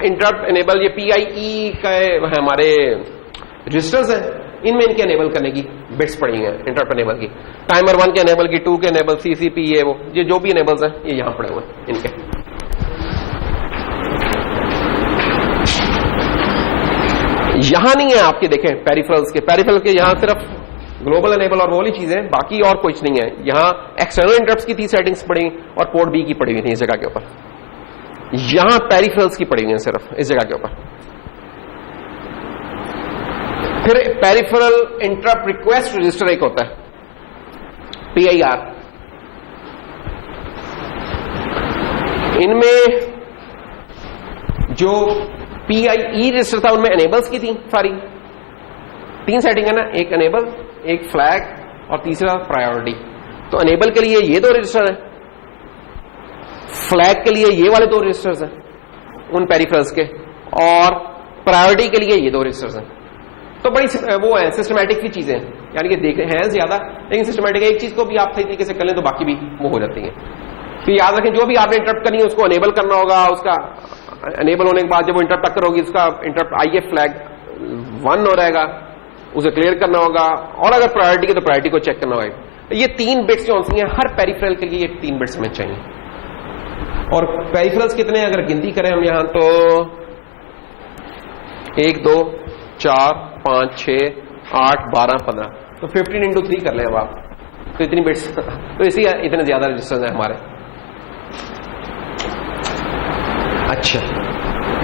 इंटरप्ट अनेबल, ये PIE का हमारे रजिस्टर्स हैं, इनमें इनके अनेबल करने की बिट्स पड़ी हैं इंटरप्ट अनेबल की। टाइमर 1 के अनेबल की, 2 के अनेबल, CCP, ये वो ये जो भी अनेबल्स हैं ये यहां पड़े हुए हैं इनके। यहां नहीं है आपके, देखें पेरिफेरल्स के यहां सिर्फ ग्लोबल अनेबल और वो वाली चीजें, बाकी और कुछ नहीं है। यहां एक्सटर्नल इंटरप्ट्स की 3 सेटिंग्स पड़ी और पोर्ट बी की पड़ी हुई थी इस जगह के ऊपर। यहां पेरिफेरल्स की पड़ी हुई है सिर्फ इस जगह के ऊपर। फिर पेरिफेरल इंटरप्ट रिक्वेस्ट रजिस्टर एक होता है, PIR। इनमें जो PIE रजिस्टर था उनमें अनेबल्स की थी सारी। 3 सेटिंग है ना, एक अनेबल, एक फ्लैग और तीसरा प्रायोरिटी। तो अनेबल के लिए ये 2 रजिस्टर हैं, फ्लैग के लिए ये वाले 2 रजिस्टर्स हैं उन पेरिफेरल्स के, और प्रायोरिटी के लिए ये 2 रजिस्टर्स हैं। तो बड़ी वो है, सिस्टमैटिक की चीजें हैं, यानी कि देख हैं ज्यादा, लेकिन सिस्टमैटिक एक चीज को भी आप सही तरीके से कर लें तो बाकी भी वो हो जाती है। तो याद रखें, जो भी आपने इंटरप्ट करनी है उसको अनेबल करना होगा, उसका अनेबल होने के बाद जब वो इंटरप्ट अकर होगी उसका इंटरप्ट IF फ्लैग 1 हो रहेगा, उसे क्लियर करना होगा, और अगर प्रायोरिटी है तो प्रायोरिटी को चेक करना होगा। ये 3 बिट्स जो होती हैं हर पेरिफेरल के लिए, ये 3 बिट्स हमें चाहिए। और पेरिफेरल्स कितने, अगर गिनती करें हम यहां तो 1 2 4 5 6 8 12 15, तो 15 × 3 कर लें अब आप, तो इतनी बिट्स, तो इसी इतने ज्यादा रजिस्टर्स हैं हमारे। अच्छा,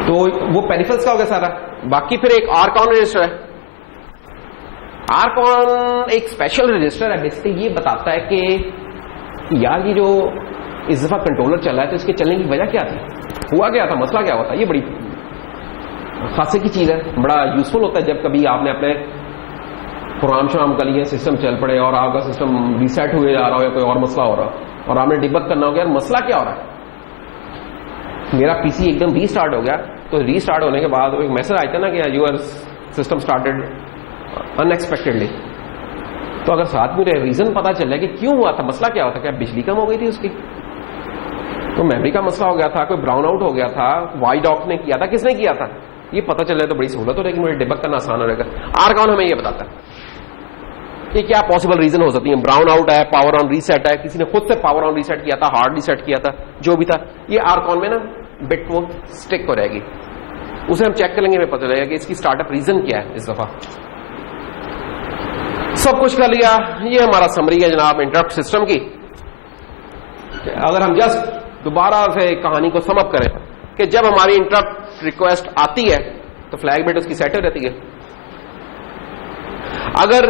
तो वो पेरिफेरल्स का हो गया सारा। बाकी फिर एक आरकॉन रजिस्टर है। आरकॉन एक स्पेशल रजिस्टर है, बेसिकली ये बताता है कि यार ये जो इस दफा कंट्रोलर चल रहा है तो इसके चलने की वजह क्या थी, हुआ क्या था, मसला क्या होता है। ये बड़ी खासे की चीज है, बड़ा यूजफुल होता है जब कभी आपने अपने प्रोग्राम शाम का लिए सिस्टम चल पड़े और आपका सिस्टम रीसेट हुए जा रहा हो या कोई और मसला हो रहा हो और आपने डिबग करना हो, यार मसला क्या हो रहा है, मेरा पीसी एकदम रीस्टार्ट हो गया। तो रीस्टार्ट होने के बाद एक मैसेज आता है ना कि यूर सिस्टम स्टार्टेड अनएक्सपेक्टेडली। तो अगर साथ में रीजन पता चल जाए कि क्यों हुआ था, मसला क्या होता, क्या बिजली कम हो गई थी उसकी, तो मेमोरी का मसला हो गया था, कोई ब्राउन आउट हो गया था, वाईडॉक ने किया था, किसने किया था, ये पता चल जाए तो बड़ी सहूलत हो, लेकिन मुझे डिबग करना आसान हो रहेगा। आरकॉन हमें ये बताता है कि क्या पॉसिबल रीजन हो सकती है। ब्राउन आउट है, पावर ऑन रीसेट है, किसी ने खुद से पावर ऑन रीसेट किया था, हार्ड रीसेट किया था, जो भी था, ये आरकॉन में ना बिट वो स्टिक हो रहेगी, उसे हम चेक कर लेंगे, हमें पता चलेगा कि इसकी स्टार्टअप रीजन क्या है। इस दफा सब कुछ कर लिया, ये हमारा समरी है जनाब इंटरप्ट सिस्टम की। अगर हम जस्ट दोबारा से कहानी को समअप करें कि जब हमारी इंटरप्ट रिक्वेस्ट आती है तो फ्लैग बिट उसकी सेट हो रहती है। अगर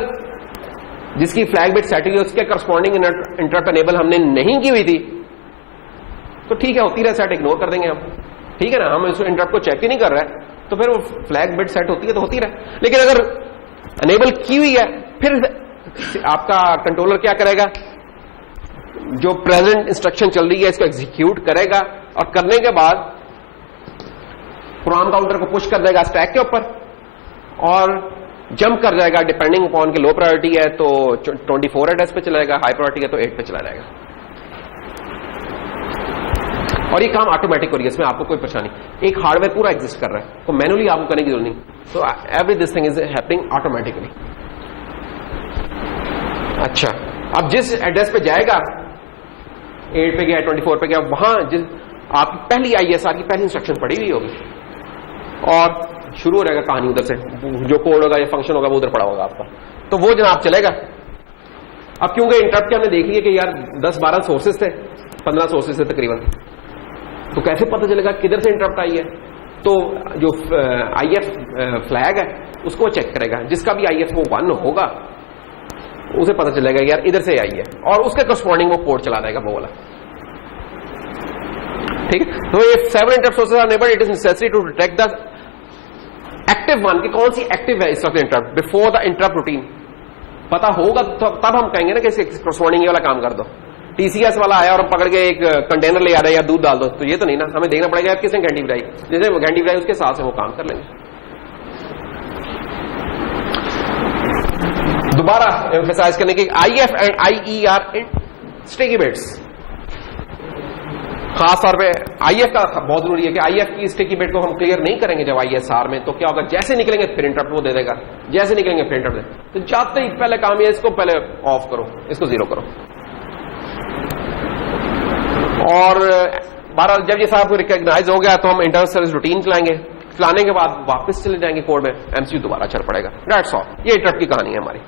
जिसकी फ्लैग बिट सेट हुई है उसके करस्पॉन्डिंग इंटरप्ट अनेबल हमने नहीं की हुई थी तो ठीक है, होती रहे सेट, इग्नोर कर देंगे हम, ठीक है ना, हम इस इंटरप्ट को चेक ही नहीं कर रहे हैं तो फिर वो फ्लैग बिट सेट होती है तो होती रहे। लेकिन अगर अनेबल की हुई है फिर आपका कंट्रोलर क्या करेगा, जो प्रेजेंट इंस्ट्रक्शन चल रही है इसको एग्जीक्यूट करेगा और करने के बाद प्रोग्राम काउंटर को पुश कर देगा स्टैक के ऊपर और जंप कर जाएगा, डिपेंडिंग अपॉन के लो प्रायोरिटी है तो 24 एड्रेस पे चलाएगा, हाई प्रायोरिटी है तो 8 पे चला जाएगा। और ये काम ऑटोमेटिक हो रही है, इसमें आपको कोई परेशानी, एक हार्डवेयर पूरा एग्जिस्ट कर रहा है तो मैनुअली आपको करने की जरूरत नहीं, तो every this thing is happening automatically. अच्छा, अब जिस एड्रेस पे जाएगा, 8 पे गया, 24 पे गया, वहां जिस आपकी पहली ISR की पहली इंस्ट्रक्शन पड़ी हुई होगी और शुरू हो रहेगा कहानी उधर से, जो कोड होगा या फंक्शन होगा वो उधर पड़ा होगा आपका, तो वो जनाब चलेगा। अब क्योंकि इंटरप्ट के हमने देख लिया कि यार 10-12 सोर्सेस थे, 15 सोर्सेस थे तकरीबन, तो कैसे पता चलेगा किधर से इंटरप्ट आई है, तो जो IF फ्लैग है उसको चेक करेगा, जिसका भी IF वो 1 होगा उसे पता चलेगा यार इधर से आई है और उसके करस्पॉन्डिंग वो कोड चला देगा वो वाला, ठीक है। तो ये 7 interrupt sources are enabled, it is necessary to detect the active one, कि कौन सी एक्टिव है इस वक्त interrupt, before the interrupt routine पता होगा तो तब हम कहेंगे ना कि करस्पॉन्डिंग वाला काम कर दो। TCS वाला आया और हम पकड़ के एक कंटेनर ले आ रहे हैं या दूध डाल दो, तो ये तो नहीं ना, हमें देखना पड़ेगा किसने घंटी बजाई, जैसे घंटी बजाई उसके हिसाब से वो काम कर लेंगे। दोबारा एम्फसाइज करने की IF and IER sticky bits, खास तौर पे IF का बहुत जरूरी है कि IF की स्टिकी बिट को हम क्लियर नहीं करेंगे जब ISR में, तो क्या होगा, जैसे निकलेंगे फिर इंटरप्ट वो दे देगा, जैसे निकलेंगे फिर इंटरप्ट दे, तो जाते ही पहले काम है इसको पहले ऑफ करो, इसको 0 करो। और 12 जब ये साहब रिकॉग्नाइज हो गया तो हम इंटरनल सर्विस रूटीन चलाएंगे, चलाने के बाद वापस चले जाएंगे कोड में, MCU दोबारा चल पड़ेगा, दैट्स ऑल। ये इंटरप्ट की कहानी है हमारी।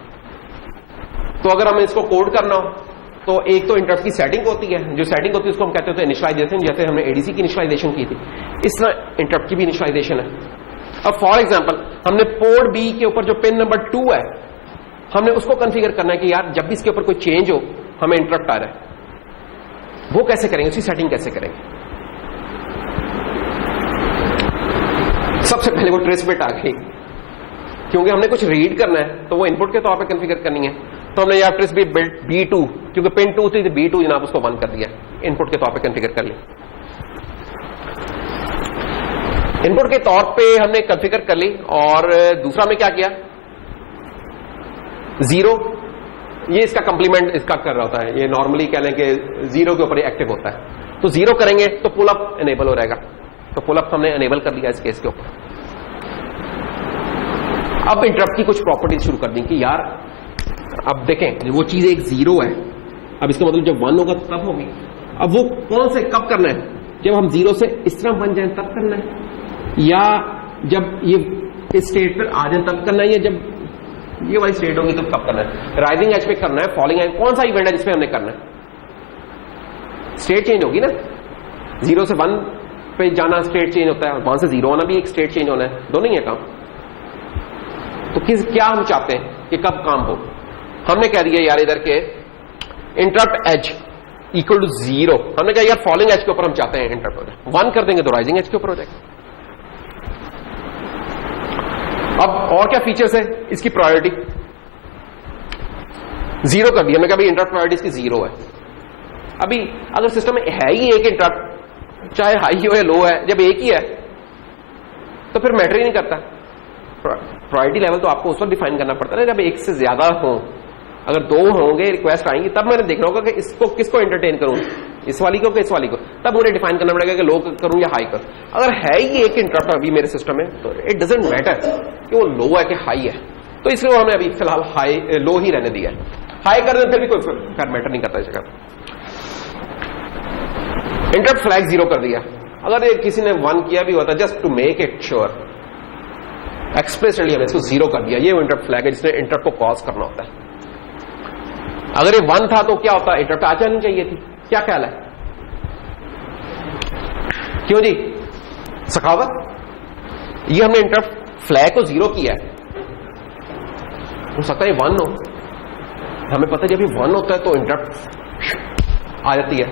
तो अगर हमें इसको कोड करना हो तो एक तो इंटरप्ट की सेटिंग होती है, जो सेटिंग होती है उसको हम कहते हैं इनिशियलाइजेशन, जैसे हमने ADC की इनिशियलाइजेशन की थी इस तरह इंटरप्ट की भी इनिशियलाइजेशन है। अब फॉर एग्जांपल हमने पोर्ट B के ऊपर जो पिन नंबर 2 है हमने उसको कॉन्फ़िगर करना है कि यार जब भी इसके ऊपर कोई चेंज हो हमें इंटरप्ट आ रहा है, वो कैसे करेंगे, उसकी सेटिंग कैसे करेंगे। सबसे पहले वो ट्रेस बिट आ गई, क्योंकि हमने कुछ रीड करना है तो वो इनपुट के तौर पे कॉन्फ़िगर करनी है, तो हमने यार ट्रेस बिट B2, क्योंकि पिन 2 थी तो B2 जनाब उसको 1 कर दिया, इनपुट के तौर पे कॉन्फ़िगर कर लिया। इनपुट के तौर पे हमने कॉन्फ़िगर कर ली, और दूसरा में क्या किया, 0, ये इसका कंप्लीमेंट इसका कर रहा होता है, ये नॉर्मली कह लें कि 0 के ऊपर एक्टिव होता है, तो 0 करेंगे तो पुल अप एनेबल हो रहेगा, तो पुल अप हमने एनेबल कर लिया इस केस के ऊपर। अब इंटरप्ट की कुछ प्रॉपर्टीज शुरू कर दी कि यार अब देखें वो चीज एक 0 है, अब इसका मतलब जब 1 होगा तब होगी। अब वो कौन से कब करना है, जब हम 0 से इस तरह बन जाए तब करना है, या जब ये इस स्टेट पर आ जाए तब करना है, या जब ये वाली स्टेट होगी तो कब करना है। राइजिंग एज पे करना है, फॉलिंग एज, कौन सा इवेंट है जिसपे हमने करना है, स्टेट चेंज होगी ना, 0 से 1 पे जाना स्टेट चेंज होता है, 1 से 0 आना भी एक स्टेट चेंज होना है, दोनों ही है काम। तो क्या हम चाहते हैं कि कब काम हो, हमने कह दिया यार इधर के इंटरप्ट एज इक्वल टू 0, हमने कहा यार फॉलिंग एज के ऊपर हम चाहते हैं इंटरप्ट हो जाए, 1 कर देंगे तो राइजिंग एज के ऊपर हो जाएगा। अब और क्या फीचर्स है इसकी, प्रायोरिटी 0 कर दिया, हमने कहा भाई इंटरप्ट प्रायोरिटी इसकी 0 है। अभी अगर सिस्टम में है ही एक इंटरप्ट, चाहे हाई हो या लो है, जब एक ही है तो फिर मैटर ही नहीं करता। प्रायोरिटी लेवल तो आपको उस वक्त डिफाइन करना पड़ता है जब एक से ज्यादा हो, अगर 2 होंगे रिक्वेस्ट आएंगी तब मैंने देखना होगा कि इसको किसको एंटरटेन करूं, इस वाली को कि इस वाली को, तब मुझे डिफाइन करना पड़ेगा कि लो करूं या हाई करूं। अगर है ही एक इंटरप्ट अभी मेरे सिस्टम में तो इट डजंट मैटर कि वो लो है कि हाई है, तो इसलिए हमने अभी फिलहाल लो ही रहने दिया है। हाई कर दें फिर भी कोई मैटर नहीं करता इस जगह। इंटरप्ट फ्लैग 0 कर दिया, अगर किसी ने 1 किया भी होता just to make it sure, expressly हमने इसको 0 कर दिया, ये वो इंटरप्ट फ्लैग है जिसने इंटरप्ट को कॉज करना होता है। अगर ये 1 था तो क्या होता, इंटरप्ट आ जानी चाहिए थी। क्या ख्याल है, क्यों जी सखावत, ये हमने इंटरप्ट फ्लैग को 0 किया है, हो सकता है 1 हो, हमें पता है जब ये 1 होता है तो इंटरप्ट आ जाती है,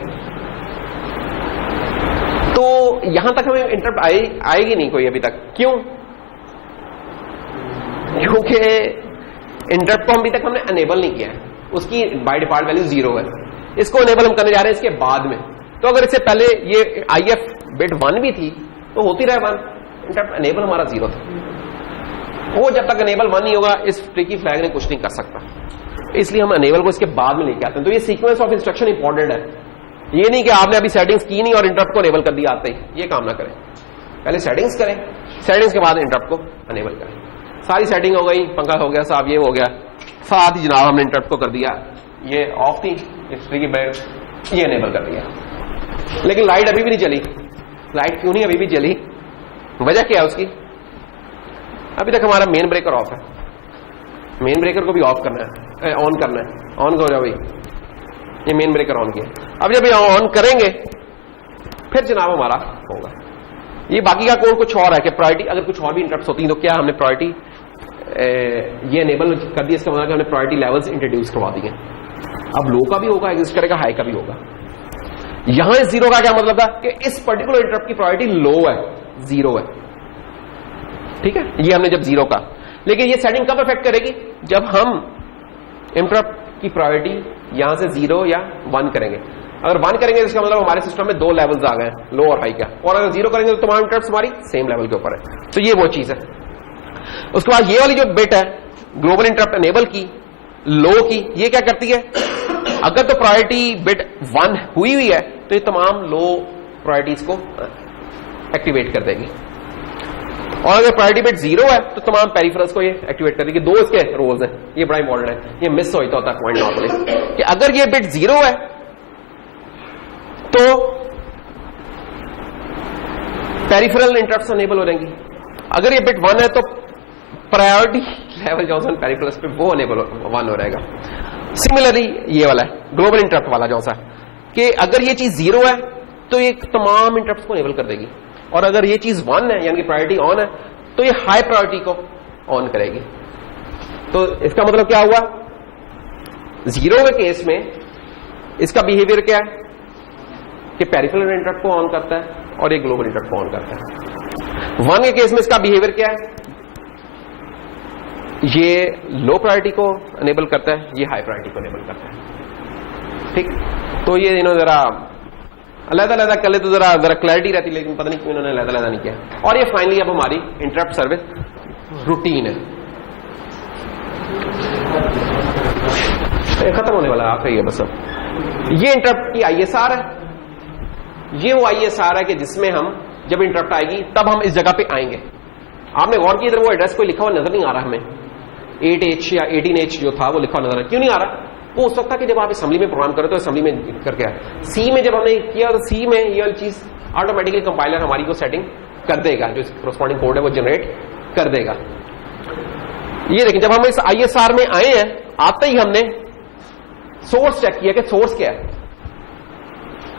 तो यहां तक हमें इंटरप्ट आएगी नहीं कोई अभी तक। क्यों, क्योंकि इंटरप्ट को अभी तक हमने अनेबल नहीं किया है, उसकी बाय डिफॉल्ट वैल्यू 0 है, इसको अनेबल हम करने जा रहे हैं इसके बाद में। तो अगर इससे पहले ये IF बिट 1 भी थी तो होती रहे 1, इंटरप्ट अनेबल हमारा 0 था, वो जब तक अनेबल 1 नहीं होगा इस ट्रिकी फ्लैग ने कुछ नहीं कर सकता, इसलिए हम अनेबल को इसके बाद में लेके आते हैं। तो ये सीक्वेंस ऑफ इंस्ट्रक्शन इंपॉर्टेंट है, ये नहीं कि आपने अभी सेटिंग्स की नहीं और इंटरप्ट को अनेबल कर दिया आते ही, ये काम ना करें, पहले सेटिंग्स करें, सेटिंग्स के बाद इंटरप्ट को अनेबल करें। सारी सेटिंग हो गई, पंखा हो गया साहब, ये हो गया, साथ ही जनाब हमने इंटरप्ट को कर दिया, ये ऑफ थी हिस्ट्री की बैग, ये अनेबल कर दिया। लेकिन लाइट अभी भी नहीं चली, लाइट क्यों नहीं अभी भी जली, वजह क्या है उसकी, अभी तक हमारा मेन ब्रेकर ऑफ है, मेन ब्रेकर को भी ऑफ करना है, ऑन करना है, ऑन हो जाओ भाई, ये मेन ब्रेकर ऑन किया। अब जब ये ऑन करेंगे फिर जनाब हमारा होगा। ये बाकी का कोड कुछ और है कि प्रायोरिटी अगर कुछ और भी इंटरप्ट होती है तो क्या हमने प्रायोरिटी ये एनेबल कर दिया, इसका मतलब हमने प्रायोरिटी लेवल्स इंट्रोड्यूस करवा दिए। अब लो का भी होगा, एग्जिस्ट करेगा, हाई का भी होगा। यहां इस 0 का क्या मतलब था कि इस पर्टिकुलर इंटरप्ट की प्रायोरिटी लो है, 0 है, ठीक है, ये हमने जब 0 का। लेकिन ये सेटिंग कब इफेक्ट करेगी, जब हम इंटरप्ट की प्रायोरिटी यहां से 0 या 1 करेंगे। अगर 1 करेंगे तो इसका मतलब हमारे सिस्टम में 2 लेवल्स आ गए, लो और हाई का, और अगर 0 करेंगे तो तमाम इंटरप्ट्स हमारी सेम लेवल के ऊपर है। तो ये वो चीज है। उसके बाद ये वाली जो बिट है ग्लोबल इंटरप्ट एनेबल की, लो की, ये क्या करती है, अगर तो प्रायोरिटी बिट 1 हुई है तो ये तमाम लो प्रायोरिटीज को एक्टिवेट कर देगी, और अगर प्रायोरिटी बिट 0 है तो तमाम पेरिफेरल्स को ये एक्टिवेट कर देगी। 2 इसके रोल्स हैं, ये बड़ा इंपॉर्टेंट है, ये मिस होता है पॉइंट नॉर्मली कि अगर ये बिट 0 है तो पेरिफेरल इंटरप्ट्स अनेबल हो जाएंगी, अगर ये बिट 1 है तो प्रायोरिटी लेवल जो है पेरिफेरल्स पे वो अनेबल 1 हो रहेगा। सिमिलरली ये वाला है ग्लोबल इंटरप्ट वाला जो सा कि अगर ये चीज 0 है तो ये तमाम इंटरप्ट्स को अनेबल कर देगी, और अगर ये चीज 1 है यानी कि प्रायोरिटी ऑन है तो ये हाई प्रायोरिटी को ऑन करेगी। तो इसका मतलब क्या हुआ, 0 के केस में इसका बिहेवियर क्या है कि पेरिफेरल इंटरप्ट को ऑन करता है और ये ग्लोबल इंटरप्ट को ऑन करता है। 1 के केस में इसका बिहेवियर क्या है, ये लो प्रायोरिटी को अनेबल करता है, ये हाई प्रायोरिटी को अनेबल करता है, ठीक। तो ये जरा अलग कर ले तो जरा क्लैरिटी रहती, लेकिन पता नहीं क्यों इन्होंने अलग नहीं किया। और ये फाइनली अब हमारी इंटरप्ट सर्विस रूटीन है, खत्म होने वाला आखिरी है बस। अब ये इंटरप्ट की ISR है, ये वो ISR है कि जिसमें हम जब इंटरप्ट आएगी तब हम इस जगह पे आएंगे। आपने गौर किया इधर वो एड्रेस कोई लिखा हुआ नजर नहीं आ रहा हमें, 8H या 18H जो था वो लिखा हुआ नजर, क्यों नहीं आ रहा? वो उस वक्त था कि जब आप असेंबली में प्रोग्राम करो तो असेंबली में करके आए। सी में जब हमने किया तो सी में ये वाली चीज ऑटोमेटिकली कंपाइलर हमारी को सेटिंग कर देगा, जो कोरस्पॉन्डिंग कोड है वो जनरेट कर देगा। ये देखिए जब हम इस ISR में आए हैं, आते ही हमने सोर्स चेक किया कि सोर्स क्या है।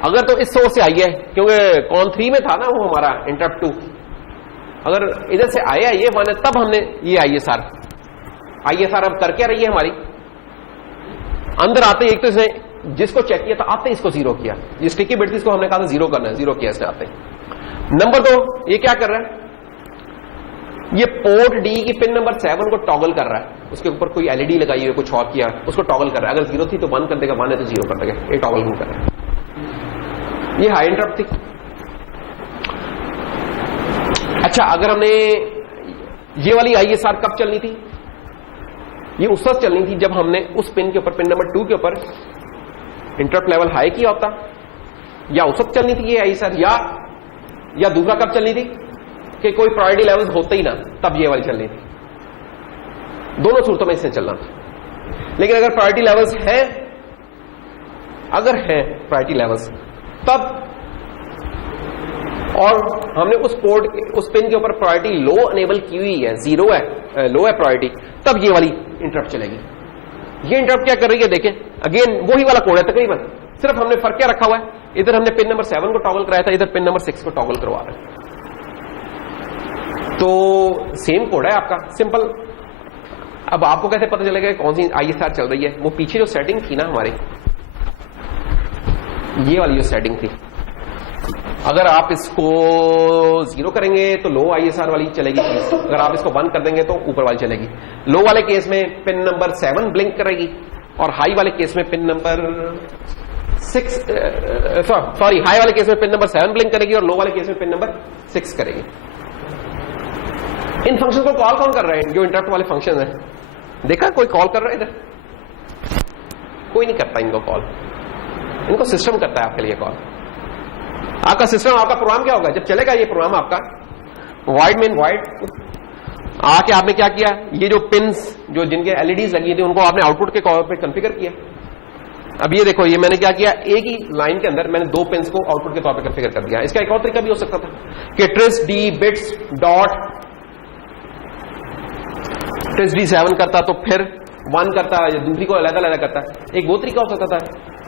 अगर तो इस सोर्स से आई है, क्योंकि कॉन 3 में था ना वो हमारा इंटरप्ट 2, अगर इधर से आया ये 1 है तब हमने ये ISR अब कर क्या रही है हमारी, अंदर आते एक तो इसने जिसको चेक किया था आते इसको 0 किया, ये स्टिकी बिट इसको हमने कहा था 0 करना है, 0 किया इसने आते। नंबर 2 ये क्या कर रहा है, ये पोर्ट D की पिन नंबर 7 को टॉगल कर रहा है, उसके ऊपर कोई LED लगाई हुई कुछ और किया उसको टॉगल कर रहा है, अगर 0 थी तो 1 कर देगा, 1 है तो 0 कर देगा, ये टॉगल नहीं कर रहा है। ये हाई इंटरप्ट थी। अच्छा अगर हमने ये वाली ISR कब चलनी थी, ये उस वक्त चलनी थी जब हमने उस पिन के ऊपर, पिन नंबर 2 के ऊपर इंटरप्ट लेवल हाई किया होता, या उस वक्त चलनी थी ये ISR, या दूसरा कब चलनी थी कि कोई प्रायोरिटी लेवल्स होते ही ना तब ये वाली चलनी थी। दोनों सूरतों में इससे चलना था। लेकिन अगर प्रायोरिटी लेवल्स हैं, अगर हैं प्रायोरिटी लेवल्स तब, और हमने उस पोर्ट उस पिन के ऊपर प्रायोरिटी लो अनेबल की हुई है, 0 है, लो है प्रायोरिटी, तब ये वाली इंटरप्ट चलेगी। ये इंटरप्ट क्या कर रही है देखें, अगेन वही वाला कोड है तकरीबन, सिर्फ हमने फर्क क्या रखा हुआ है, इधर हमने पिन नंबर 7 को टॉगल कराया था, इधर पिन नंबर 6 को टॉगल करवा रहे हैं। तो सेम कोड है आपका, सिंपल। अब आपको कैसे पता चलेगा कौन सी ISR चल रही है? वो पीछे जो सेटिंग थी ना हमारी, ये वाली जो सेटिंग थी, अगर आप इसको 0 करेंगे तो लो ISR वाली चलेगी चीज, अगर आप इसको 1 कर देंगे तो ऊपर वाली चलेगी। लो वाले केस में पिन नंबर 7 ब्लिंक करेगी, और हाई वाले केस में पिन नंबर 6 सॉरी हाई वाले केस में पिन नंबर 7 ब्लिंक करेगी, और लो वाले केस में पिन नंबर 6 करेगी। इन फंक्शन को कॉल कौन कर रहे हैं? जो इंटरप्ट वाले फंक्शन है, देखा कोई कॉल कर रहा है इधर? कोई नहीं करता इनको कॉल, इनको सिस्टम करता है आपके लिए कॉल। आपका सिस्टम, आपका प्रोग्राम क्या होगा जब चलेगा ये प्रोग्राम आपका, वाइड मेन वाइड आके आपने क्या किया, ये जो पिन्स जो जिनके LEDs लगी थी उनको आपने आउटपुट के तौर पे कॉन्फ़िगर किया। अब ये देखो, ये मैंने क्या किया, एक ही लाइन के अंदर मैंने 2 पिन्स को आउटपुट के तौर पे कॉन्फ़िगर कर दिया। इसका एक और तरीका भी हो सकता था कि tris D bits dot tris D7 करता तो फिर 1 करता, या दूसरी को अलग करता, एक वो तरीका हो सकता था,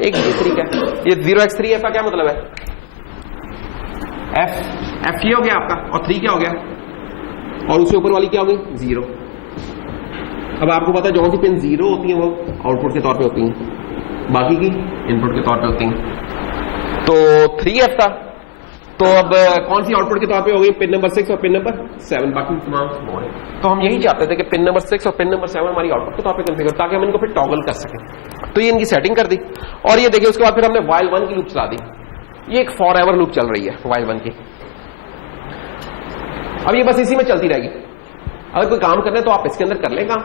एक ये तरीका। ये 0x3 का क्या मतलब है, F ये हो गया आपका, और 3 क्या हो गया, और उसके ऊपर वाली क्या होगी 0। अब आपको पता है जो सी पिन 0 होती है वो आउटपुट के तौर पे होती हैं, बाकी की इनपुट के तौर पे होती हैं। तो 3F था, तो अब कौन सी आउटपुट के तौर पे हो गई, पिन नंबर 6 और पिन नंबर 7, बाकी तमाम स्मॉल है। तो हम यही चाहते थे कि पिन नंबर 6 और पिन नंबर 7 हमारी आउटपुट के तौर पे कॉन्फ़िगर, ताकि हम इनको फिर टॉगल कर सकें। तो ये इनकी सेटिंग कर दी, और ये देखिए उसके बाद फिर हमने while 1 की लूप चला दी। ये एक फॉर एवर लूप चल रही है while 1 की। अब ये बस इसी में चलती रहेगी। अगर कोई काम करना है तो आप इसके अंदर कर लें काम,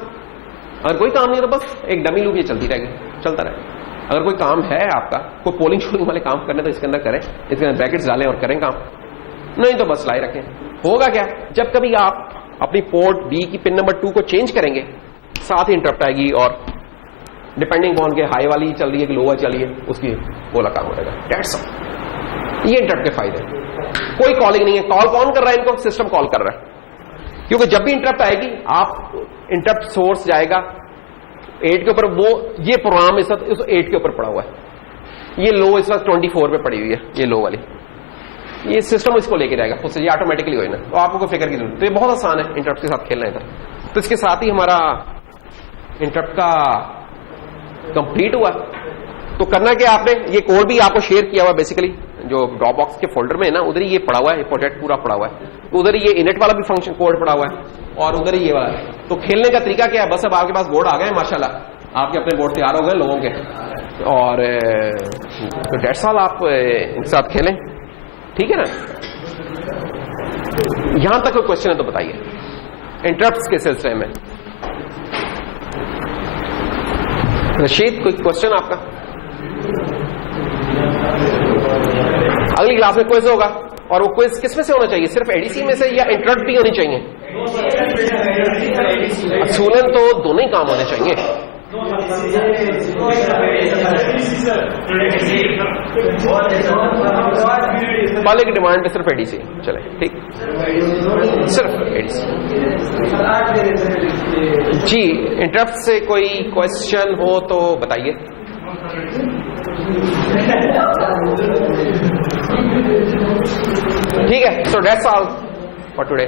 अगर कोई काम नहीं तो बस एक डमी लूप ये चलती रहेगी, चलता रहे। अगर कोई काम है आपका, कोई पोलिंग शोलिंग वाले काम करने तो इसके अंदर करें, इसके अंदर ब्रैकेट्स डालें और करें काम, नहीं तो बस लाई रखें। होगा क्या, जब कभी आप अपनी पोर्ट B की पिन नंबर 2 को चेंज करेंगे, साथ ही इंटरप्ट आएगी, और डिपेंडिंग ऑन के हाई वाली चल रही है कि लो वाली चल रही है, उसकी बोला काम हो जाएगा। That's all. ये इंटरप्ट के फायदे। कोई कॉलिंग नहीं है, कॉल कौन कर रहा है इनको, सिस्टम कॉल कर रहा है। क्योंकि जब भी इंटरप्ट आएगी, आप इंटरप्ट सोर्स जाएगा 8 के ऊपर, वो ये प्रोग्राम इस वक्त 8 के ऊपर पड़ा हुआ है, ये लो इस वक्त 24 पे पड़ी हुई है, ये लो वाली, ये सिस्टम इसको लेके जाएगा, उससे ये ऑटोमेटिकली होगा ना, तो आपको कोई फिक्र की जरूरत। तो ये बहुत आसान है इंटरप्ट के साथ खेलना इधर। तो इसके साथ ही हमारा इंटरप्ट का कंप्लीट हुआ। तो करना क्या, आपने ये कोड भी आपको शेयर किया हुआ, बेसिकली जो ड्रॉप बॉक्स के फोल्डर में है ना, उधर ही ये पड़ा हुआ है, प्रोजेक्ट पूरा पड़ा हुआ है। तो उधर ये इनेट वाला भी फंक्शन कोड पड़ा हुआ है, और उधर ही ये वाला है। तो खेलने का तरीका क्या है, बस अब आपके पास बोर्ड आ गए माशाल्लाह, आपके अपने बोर्ड तैयार हो गए लोगों के, और तो डेट्स ऑल, आप इनके साथ खेलें, ठीक है ना। यहां तक कोई क्वेश्चन है तो बताइए इंटरप्ट्स के सिलसिले में। रशीद, कोई क्वेश्चन आपका? अगली क्लास में क्विज होगा, और वो क्विज किस में से होना चाहिए? सिर्फ एडीसी में से या इंटरप्ट भी होनी चाहिए? असूलन तो दोनों ही काम होने चाहिए। पहले की डिमांड पे सिर्फ एडीसी चले, ठीक, सिर्फ एडीसी। जी, इंटरप्ट से कोई क्वेश्चन हो तो बताइए। ठीक है, so that's all for today.